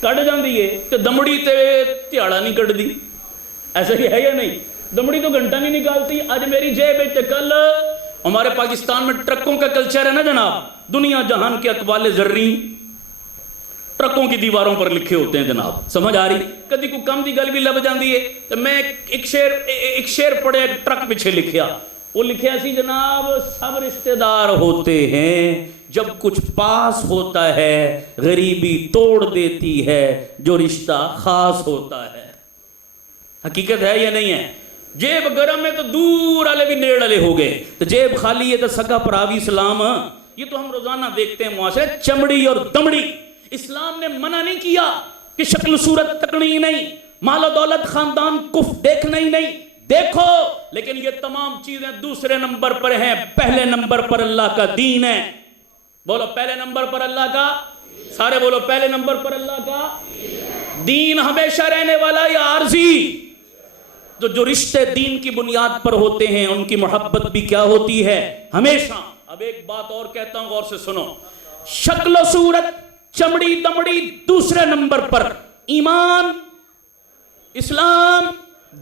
کٹ جاندی ہے تے دمڑی تے تہاڑا نہیں کٹ دی ایسا ہی ہے یا نہیں دمڑی تو گھنٹہ نہیں نکالتی آج میری جیب ہے کل ہمارے پاکستان میں ٹرکوں کا کلچر ہے نا جناب دنیا جہان کے اقوال زرعی ٹرکوں کی دیواروں پر لکھے ہوتے ہیں جناب سمجھ آ رہی کدی کو کم دی گل بھی لب جاندی ہے تو میں ایک شعر پڑھے ٹرک پیچھے لکھیا وہ لکھیا سی جناب سب رشتہ دار ہوتے ہیں جب کچھ پاس ہوتا ہے غریبی توڑ دیتی ہے جو رشتہ خاص ہوتا ہے حقیقت ہے یا نہیں ہے جیب گرم ہے تو دور والے بھی نیڑ والے ہو گئے تو جیب خالی ہے تو سگا پراوی اسلام یہ تو ہم روزانہ دیکھتے ہیں معاشرے چمڑی اور دمڑی اسلام نے منع نہیں کیا کہ شکل صورت تکنی نہیں مال و دولت خاندان کف دیکھنا ہی نہیں دیکھو لیکن یہ تمام چیزیں دوسرے نمبر پر ہیں پہلے نمبر پر اللہ کا دین ہے بولو پہلے نمبر پر اللہ کا، سارے بولو پہلے نمبر پر اللہ کا دین ہمیشہ رہنے والا یا عارضی؟ تو جو رشتے دین کی بنیاد پر ہوتے ہیں ان کی محبت بھی کیا ہوتی ہے؟ ہمیشہ۔ اب ایک بات اور کہتا ہوں، غور سے سنو۔ شکل و صورت، چمڑی دمڑی دوسرے نمبر پر، ایمان، اسلام،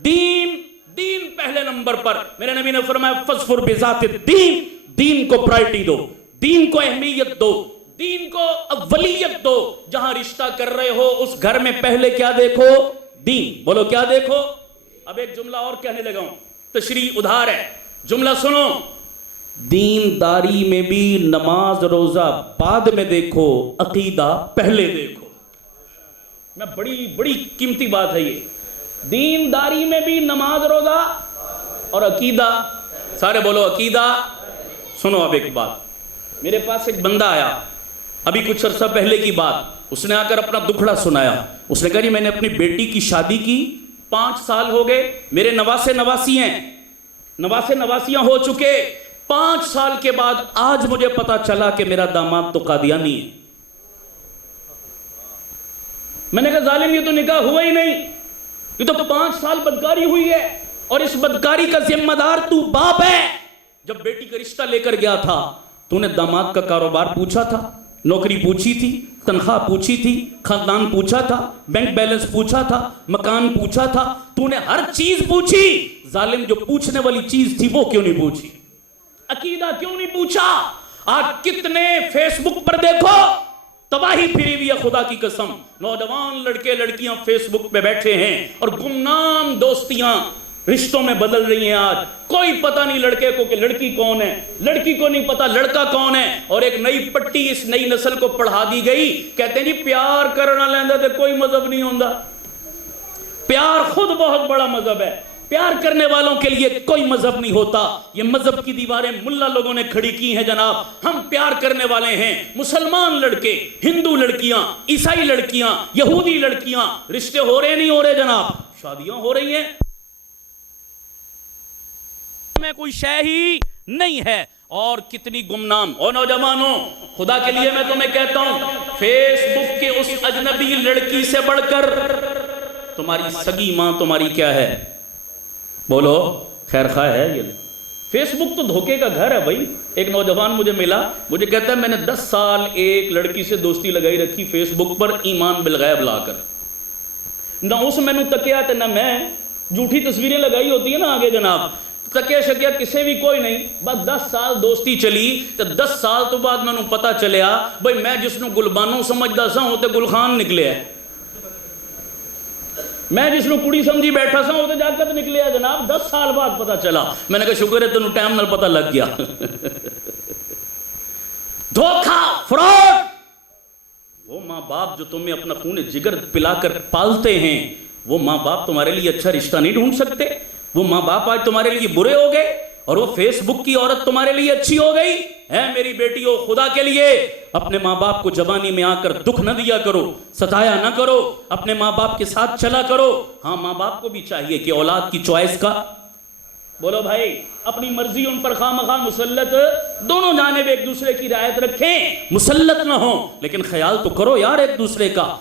دین پہلے نمبر پر۔ میرے نبی نے فرمایا فَاظْفُرْ بِذَاتِ الدین، دین کو پرائرٹی دو، دین کو اہمیت دو، دین کو اولیت دو۔ جہاں رشتہ کر رہے ہو اس گھر میں پہلے کیا دیکھو؟ دین۔ بولو کیا دیکھو؟ اب ایک جملہ اور کہنے لگا ہوں، تشریح ادھار ہے، جملہ سنو۔ دینداری میں بھی نماز روزہ بعد میں دیکھو، عقیدہ پہلے دیکھو۔ میں بڑی قیمتی بات ہے یہ۔ دینداری میں بھی نماز روزہ اور عقیدہ، سارے بولو عقیدہ۔ سنو اب ایک بات، میرے پاس ایک بندہ آیا ابھی کچھ عرصہ پہلے کی بات، اس نے آ کر اپنا دکھڑا سنایا۔ اس نے کہا جی میں نے اپنی بیٹی کی شادی کی، 5 سال ہو گئے، میرے نواسے نواسیاں ہو چکے، 5 سال کے بعد آج مجھے پتا چلا کہ میرا داماد تو قادیانی ہے۔ میں نے کہا ظالم یہ تو نکاح ہوا ہی نہیں، یہ تو 5 سال بدکاری ہوئی ہے، اور اس بدکاری کا ذمہ دار تو باپ ہے۔ جب بیٹی کا رشتہ لے کر گیا تھا تو نے داماد کا کاروبار پوچھا تھا، نوکری پوچھی تھی، تنخواہ پوچھی تھی، خاندان پوچھا تھا، بینک بیلنس پوچھا تھا، مکان پوچھا تھا، تو نے ہر چیز پوچھی۔ ظالم جو پوچھنے والی چیز تھی وہ کیوں نہیں پوچھی؟ عقیدہ کیوں نہیں پوچھا؟ آج کتنے فیس بک پر دیکھو تباہی پھری ہوئی ہے، خدا کی قسم۔ نوجوان لڑکے لڑکیاں فیس بک پہ بیٹھے ہیں اور گمنام دوستیاں رشتوں میں بدل رہی ہیں۔ آج کوئی پتہ نہیں لڑکے کو کہ لڑکی کون ہے، لڑکی کو نہیں پتہ لڑکا کون ہے، اور ایک نئی پٹی اس نئی نسل کو پڑھا دی گئی، کہتے ہیں جی پیار کرنا لیندہ تے کوئی مذہب نہیں ہوندا۔ پیار خود بہت بڑا مذہب ہے، پیار کرنے والوں کے لیے کوئی مذہب نہیں ہوتا۔ یہ مذہب کی دیواریں ملا لوگوں نے کھڑی کی ہیں جناب۔ ہم پیار کرنے والے ہیں، مسلمان لڑکے، ہندو لڑکیاں، عیسائی لڑکیاں، یہودی لڑکیاں، رشتے ہو رہے نہیں ہو رہے جناب، شادیاں ہو رہی ہیں، میں کوئی شے ہی نہیں ہے۔ اور کتنی گمنام۔ اور نوجوانوں خدا کے لیے میں تمہیں کہتا ہوں، فیس بک کے اس اجنبی لڑکی سے بڑھ کر تمہاری سگی ماں تمہاری کیا ہے؟ بولو خیر خواہ ہے یہ۔ فیس بک تو دھوکے کا گھر ہے بھائی۔ ایک نوجوان مجھے ملا، مجھے کہتا ہے میں نے 10 سال ایک لڑکی سے دوستی لگائی رکھی فیس بک پر، ایمان بالغیب لا کر، نہ اس میں نے تکیا تھا نہ میں، جھوٹی تصویریں لگائی ہوتی ہیں نا آگے جناب، تکیا شکیا کسے بھی کوئی نہیں، بس 10 سال دوستی چلی تو 10 سال تو بعد میں نے پتا چلیا بھائی میں جس نے گلبانوں سمجھدا سا ہوتے گلخان نکلے ہے، میں جس نے کڑی سمجھی بیٹھا سا ہوتے جاکت نکلے ہے جناب۔ 10 سال بعد پتا چلا، میں نے کہا شکر ہے تینوں ٹائم نال پتا لگ گیا۔ دھوکہ، فراڈ۔ وہ ماں باپ جو تمہیں اپنا خون جگر پلا کر پالتے ہیں، وہ ماں باپ تمہارے لیے اچھا رشتہ نہیں ڈھونڈ سکتے؟ وہ ماں باپ آج تمہارے لیے برے ہو گئے اور وہ فیس بک کی عورت تمہارے لیے اچھی ہو گئی ہے؟ میری بیٹیوں خدا کے لیے اپنے ماں باپ کو جوانی میں آ کر دکھ نہ دیا کرو، ستایا نہ کرو، اپنے ماں باپ کے ساتھ چلا کرو۔ ہاں ماں باپ کو بھی چاہیے کہ اولاد کی چوائس کا، بولو بھائی، اپنی مرضی ان پر خواہ مخواہ مسلط، دونوں جانب ایک دوسرے کی رعایت رکھیں، مسلط نہ ہوں، لیکن خیال تو کرو یار ایک دوسرے کا۔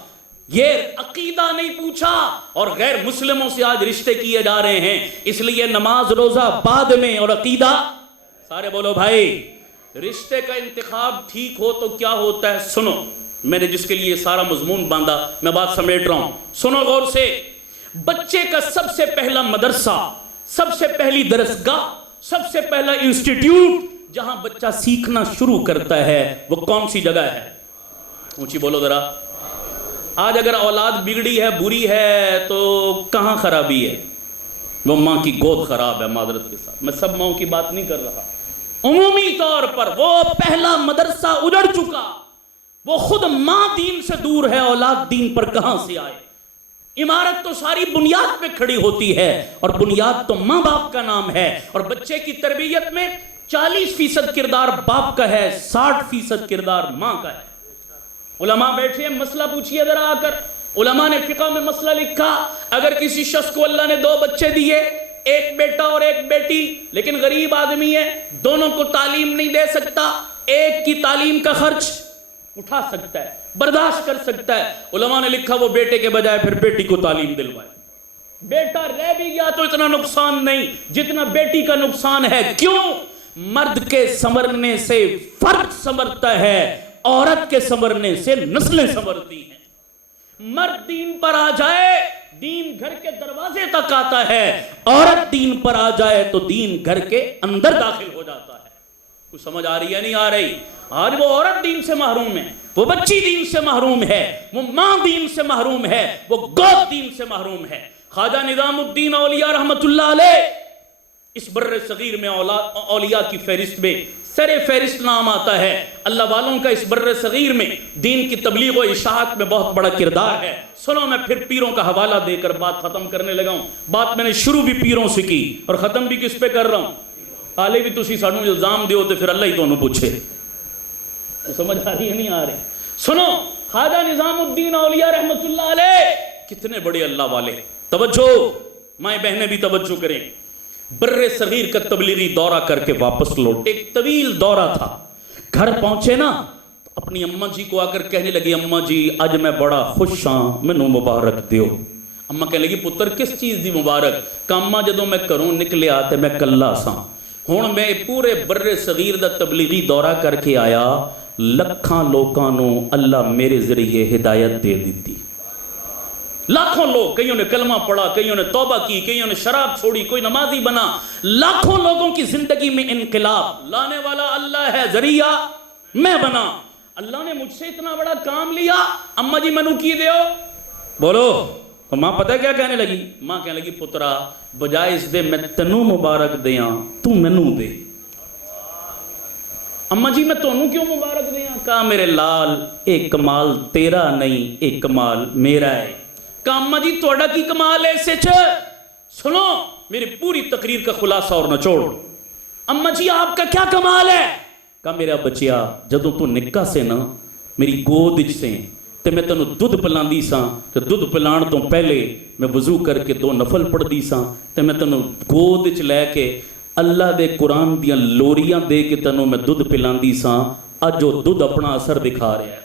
یہ عقیدہ نہیں پوچھا اور غیر مسلموں سے آج رشتے کیے جا رہے ہیں، اس لیے نماز روزہ بعد میں اور عقیدہ، سارے بولو بھائی۔ رشتے کا انتخاب ٹھیک ہو تو کیا ہوتا ہے؟ سنو، میں نے جس کے لیے سارا مضمون باندھا میں بات سمیٹ رہا ہوں، سنو غور سے۔ بچے کا سب سے پہلا مدرسہ، سب سے پہلی درسگاہ، سب سے پہلا انسٹیٹیوٹ جہاں بچہ سیکھنا شروع کرتا ہے وہ کون سی جگہ ہے؟ اونچی بولو ذرا۔ آج اگر اولاد بگڑی ہے، بری ہے، تو کہاں خرابی ہے؟ وہ ماں کی گود خراب ہے، معذرت کے ساتھ میں سب ماں کی بات نہیں کر رہا، عمومی طور پر وہ پہلا مدرسہ اجڑ چکا، وہ خود ماں دین سے دور ہے، اولاد دین پر کہاں سے آئے؟ عمارت تو ساری بنیاد پہ کھڑی ہوتی ہے اور بنیاد تو ماں باپ کا نام ہے، اور بچے کی تربیت میں 40% کردار باپ کا ہے، 60% کردار ماں کا ہے۔ علماء بیٹھے ہیں، مسئلہ پوچھئے ذرا آ کر، علماء نے فقہ میں مسئلہ لکھا، اگر کسی شخص کو اللہ نے 2 بچے دیے، ایک بیٹا اور ایک بیٹی، لیکن غریب آدمی ہے، دونوں کو تعلیم نہیں دے سکتا، ایک کی تعلیم کا خرچ اٹھا سکتا ہے, برداشت کر سکتا ہے. علماء نے لکھا وہ بیٹے کے بجائے پھر بیٹی کو تعلیم دلوائے. بیٹا رہ بھی گیا تو اتنا نقصان نہیں جتنا بیٹی کا نقصان ہے. کیوں؟ مرد کے سنورنے سے فرد سنورتا ہے, عورت کے سنورنے سے نسلیں سنورتی ہیں. مرد دین پر آ جائے دین گھر کے دروازے تک آتا ہے, عورت دین پر آ جائے تو دین گھر کے اندر داخل ہو جاتا ہے. کچھ سمجھ آ رہی ہے نہیں آ رہی؟ آج وہ عورت دین سے محروم ہے, وہ بچی دین سے محروم ہے, وہ ماں دین سے محروم ہے, وہ گود دین سے محروم ہے. خواجہ نظام الدین اولیاء رحمت اللہ علیہ اس بر صغیر میں اولیاء کی فہرست میں سر فہرست نام آتا ہے. اللہ والوں کا اس بر صغیر میں دین کی تبلیغ و اشاعت میں بہت بڑا کردار ہے. سنو میں پھر پیروں کا حوالہ دے کر بات ختم کرنے لگا ہوں. بات میں نے شروع بھی پیروں سے کی اور ختم بھی کس پہ کر رہا ہوں. حالے بھی تسی سانوں الزام دیو تو پھر اللہ ہی تانوں پوچھے. سمجھ آ رہی ہے نہیں آ رہی؟ سنو خواجہ نظام الدین اولیاء رحمت اللہ علیہ کتنے بڑے اللہ والے. توجہ مائیں بہنیں بھی توجہ کریں. بر صغیر کا تبلیغی دورہ کر کے واپس لوٹے. ایک طویل دورہ تھا. گھر پہنچے نا اپنی اماں جی کو آ کر کہنے لگی اماں جی اج میں بڑا خوش ہاں مینوں مبارک دیو. اماں کہنے لگی پتر کس چیز دی مبارک؟ کہ اماں جدوں میں گھروں نکلیا تے میں کلا ساں, ہن میں پورے بر صغیر دا تبلیغی دورہ کر کے آیا, لکھاں لوکاں نوں اللہ میرے ذریعے ہدایت دے دیتی. لاکھوں لوگ, کئیوں نے کلمہ پڑھا, کئیوں نے توبہ کی, کئیوں نے شراب چھوڑی, کوئی نمازی بنا. لاکھوں لوگوں کی زندگی میں انقلاب لانے والا اللہ ہے, ذریعہ میں بنا. اللہ نے مجھ سے اتنا بڑا کام لیا. اماں جی منو کی دیو بولو. ماں پتہ کیا کہنے لگی؟ ماں کہنے لگی پترا بجائے اس دے میں تنوں مبارک دیاں تو منو دے. اماں جی میں تونوں کیوں مبارک دیاں؟ کہا میرے لال ایک کمال تیرا نہیں, ایک کمال میرا ہے. کہا اماں جی توڑا کی کمال ہے اسے چھے؟ سنو میری پوری تقریر کا خلاصہ اور نچوڑ. اماں جی آپ کا کیا کمال ہے؟ کہا میرا بچیا جدوں تو نکاح سے نا میری گود سے تے میں تنوں دودھ پلاندی ساں, تے دودھ پلان تو پہلے میں وضو کر کے 2 نفل پڑھ دی ساں, تے میں تنوں گود وچ لے کے اللہ دے قرآن دیاں لوریاں دے کے تنوں میں دودھ پلاندی ساں. اج وہ دودھ اپنا اثر دکھا رہا ہے,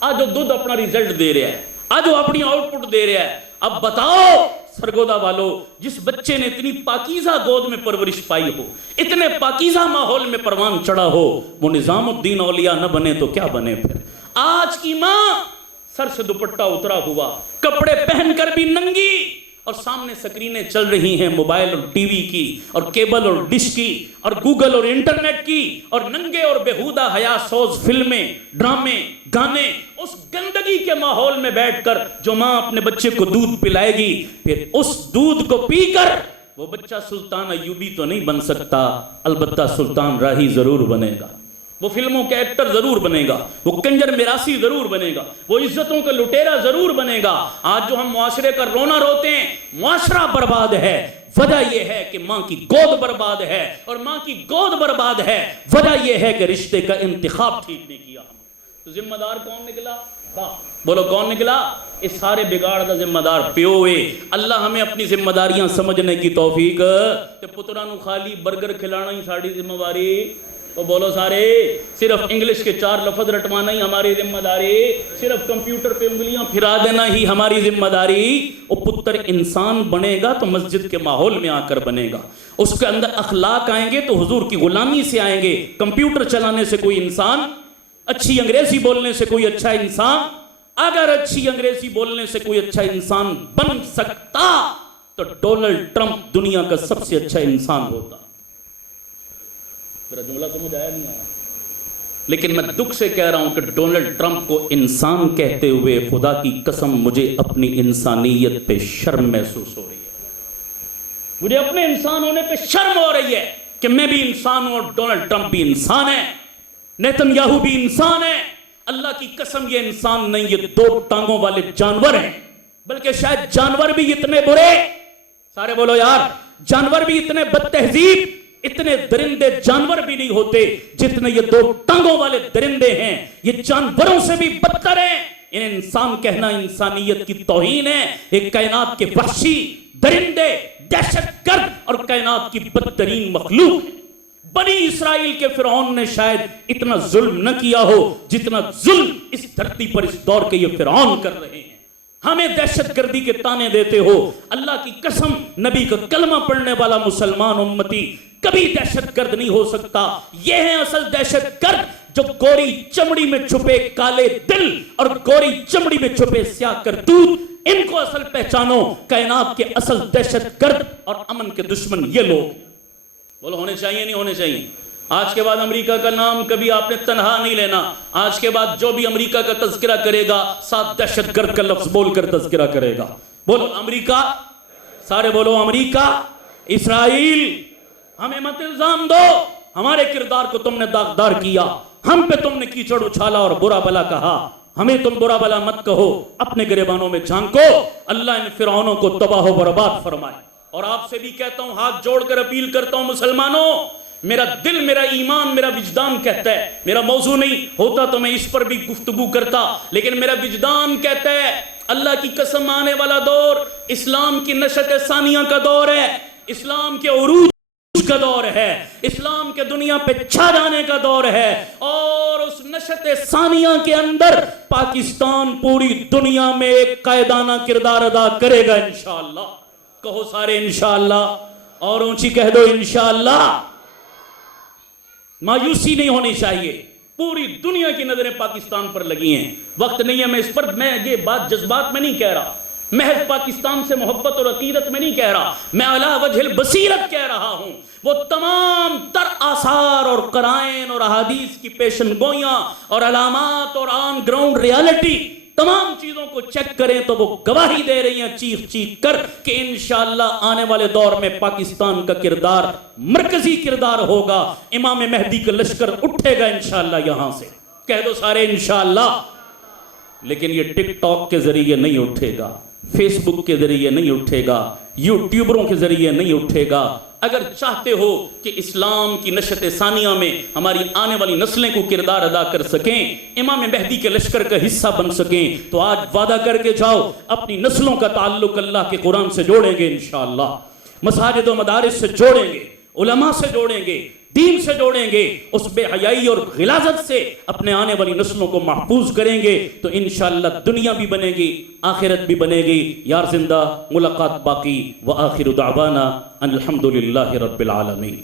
اج وہ دودھ اپنا ریزلٹ دے رہا ہے, آج وہ اپنی آؤٹ پٹ دے رہا ہے. اب بتاؤ سرگودا والو, جس بچے نے اتنی پاکیزہ گود میں پرورش پائی ہو, اتنے پاکیزہ ماحول میں پروان چڑھا ہو, وہ نظام الدین اولیاء نہ بنے تو کیا بنے پھر؟ آج کی ماں سر سے دوپٹہ اترا ہوا, کپڑے پہن کر بھی ننگی, اور سامنے سکرینیں چل رہی ہیں موبائل اور ٹی وی کی اور کیبل اور ڈش کی اور گوگل اور انٹرنیٹ کی, اور ننگے اور بےہودہ حیا سوز فلمیں, ڈرامے, گانے. اس گندگی کے ماحول میں بیٹھ کر جو ماں اپنے بچے کو دودھ پلائے گی, پھر اس دودھ کو پی کر وہ بچہ سلطان ایوبی تو نہیں بن سکتا, البتہ سلطان راہی ضرور بنے گا, وہ فلموں کے ایکٹر ضرور بنے گا, وہ کنجر میراثی ضرور بنے گا, وہ عزتوں کا لٹیرا ضرور بنے گا. آج جو ہم معاشرے کا رونا روتے ہیں, معاشرہ برباد ہے, وجہ یہ ہے کہ ماں کی گود برباد ہے, اور ماں کی گود برباد ہے وجہ یہ ہے کہ رشتے کا انتخاب ٹھیک نہیں کیا ہم. تو ذمہ دار کون نکلا؟ بولو کون نکلا؟ اس سارے بگاڑ کا ذمہ دار پیو ہے. اللہ ہمیں اپنی ذمہ داریاں سمجھنے کی توفیق. تے پترا نو خالی برگر کھلانا ہی ساری ذمہ داری, وہ بولو سارے, صرف انگلش کے 4 لفظ رٹوانا ہی ہماری ذمہ داری, صرف کمپیوٹر پہ انگلیاں پھرا دینا ہی ہماری ذمہ داری. وہ پتر انسان بنے گا تو مسجد کے ماحول میں آ کر بنے گا, اس کے اندر اخلاق آئیں گے تو حضور کی غلامی سے آئیں گے. کمپیوٹر چلانے سے کوئی انسان, اچھی انگریزی بولنے سے کوئی اچھا انسان, اگر اچھی انگریزی بولنے سے کوئی اچھا انسان بن سکتا تو ڈونلڈ ٹرمپ دنیا کا سب سے اچھا انسان ہوتا. میرا جملہ سمجھ آیا نہیں آیا؟ لیکن میں دکھ سے کہہ رہا ہوں کہ ڈونلڈ ٹرمپ کو انسان کہتے ہوئے خدا کی قسم مجھے اپنی انسانیت پہ شرم محسوس ہو رہی ہے. مجھے اپنے انسان ہونے پہ شرم ہو رہی ہے کہ میں بھی انسان ہوں اور ڈونلڈ ٹرمپ بھی انسان ہے, نیتن یاہو بھی انسان ہے. اللہ کی قسم یہ انسان نہیں, یہ 2 ٹانگوں والے جانور ہیں, بلکہ شاید جانور بھی اتنے برے, سارے بولو یار, جانور بھی اتنے بد تہذیب, اتنے درندے جانور بھی نہیں ہوتے جتنے یہ 2 ٹانگوں والے درندے ہیں. یہ جانوروں سے بھی بدتر ہیں. انہیں انسان کہنا انسانیت کی توہین ہے. ایک کائنات کے وحشی درندے, دہشت گرد اور کائنات کی بدترین مخلوق ہے. بنی اسرائیل کے فرعون نے شاید اتنا ظلم نہ کیا ہو جتنا ظلم اس دھرتی پر اس دور کے یہ فرعون کر رہے ہیں. ہمیں دہشت گردی کے تانے دیتے ہو. اللہ کی قسم نبی کا کلمہ پڑھنے والا مسلمان امتی کبھی دہشت گرد نہیں ہو سکتا. یہ ہے اصل دہشت گرد جو گوری چمڑی میں چھپے کالے دل اور گوری چمڑی میں چھپے سیاہ کرتوت. ان کو اصل پہچانو. کائنات کے اصل دہشت گرد اور امن کے دشمن یہ لوگ. بولو ہونے چاہیے نہیں ہونے چاہیے. آج کے بعد امریکہ کا نام کبھی آپ نے تنہا نہیں لینا. آج کے بعد جو بھی امریکہ کا تذکرہ کرے گا ساتھ دہشت گرد کا لفظ بول کر تذکرہ کرے گا. بولو امریکہ. سارے بولو امریکہ. اسرائیل. ہمیں مت الزام دو. ہمارے کردار کو تم نے داغدار کیا. ہم پہ تم نے کیچڑ اچھالا اور برا بلا کہا. ہمیں تم برا بلا مت کہو. اپنے گریبانوں میں جھانکو. اللہ ان فرعونوں کو تباہ و برباد فرمائے. اور آپ سے بھی کہتا ہوں, ہاتھ جوڑ کر اپیل کرتا ہوں مسلمانوں, میرا دل, میرا ایمان, میرا وجدان کہتا ہے, میرا موضوع نہیں ہوتا تو میں اس پر بھی گفتگو کرتا, لیکن میرا وجدان کہتا ہے اللہ کی قسم آنے والا دور اسلام کی نشت ثانیہ کا دور ہے, اسلام کے عروج کا دور ہے, اسلام کے دنیا پہ چھا جانے کا دور ہے. اور اس نشت ثانیہ کے اندر پاکستان پوری دنیا میں ایک قائدانہ کردار ادا کرے گا انشاءاللہ. کہو سارے انشاءاللہ, اور اونچی کہہ دو انشاءاللہ. مایوسی نہیں ہونی چاہیے. پوری دنیا کی نظریں پاکستان پر لگی ہیں. وقت نہیں ہے میں اس پر, میں یہ بات جذبات میں نہیں کہہ رہا, محض پاکستان سے محبت اور عقیدت میں نہیں کہہ رہا, میں علی وجہ البصیرت کہہ رہا ہوں. وہ تمام تر آثار اور قرائن اور احادیث کی پیشن گوئیاں اور علامات اور آن گراؤنڈ ریالٹی تمام چیزوں کو چیک کریں تو وہ گواہی دے رہی ہیں چیخ چیخ کر کہ انشاءاللہ آنے والے دور میں پاکستان کا کردار مرکزی کردار ہوگا. امام مہدی کا لشکر اٹھے گا انشاءاللہ یہاں سے. کہہ دو سارے انشاءاللہ. لیکن یہ ٹک ٹاک کے ذریعے نہیں اٹھے گا, فیس بک کے ذریعے نہیں اٹھے گا, یوٹیوبروں کے ذریعے نہیں اٹھے گا. اگر چاہتے ہو کہ اسلام کی نشت ثانیہ میں ہماری آنے والی نسلیں کو کردار ادا کر سکیں, امام مہدی کے لشکر کا حصہ بن سکیں, تو آج وعدہ کر کے جاؤ اپنی نسلوں کا تعلق اللہ کے قرآن سے جوڑیں گے انشاءاللہ, مساجد و مدارس سے جوڑیں گے, علماء سے جوڑیں گے, دین سے جوڑیں گے, اس بے حیائی اور غلاظت سے اپنے آنے والی نسلوں کو محفوظ کریں گے, تو انشاءاللہ دنیا بھی بنے گی, آخرت بھی بنے گی. یار زندہ, ملاقات باقی. وآخر دعوانا ان الحمدللہ رب العالمین.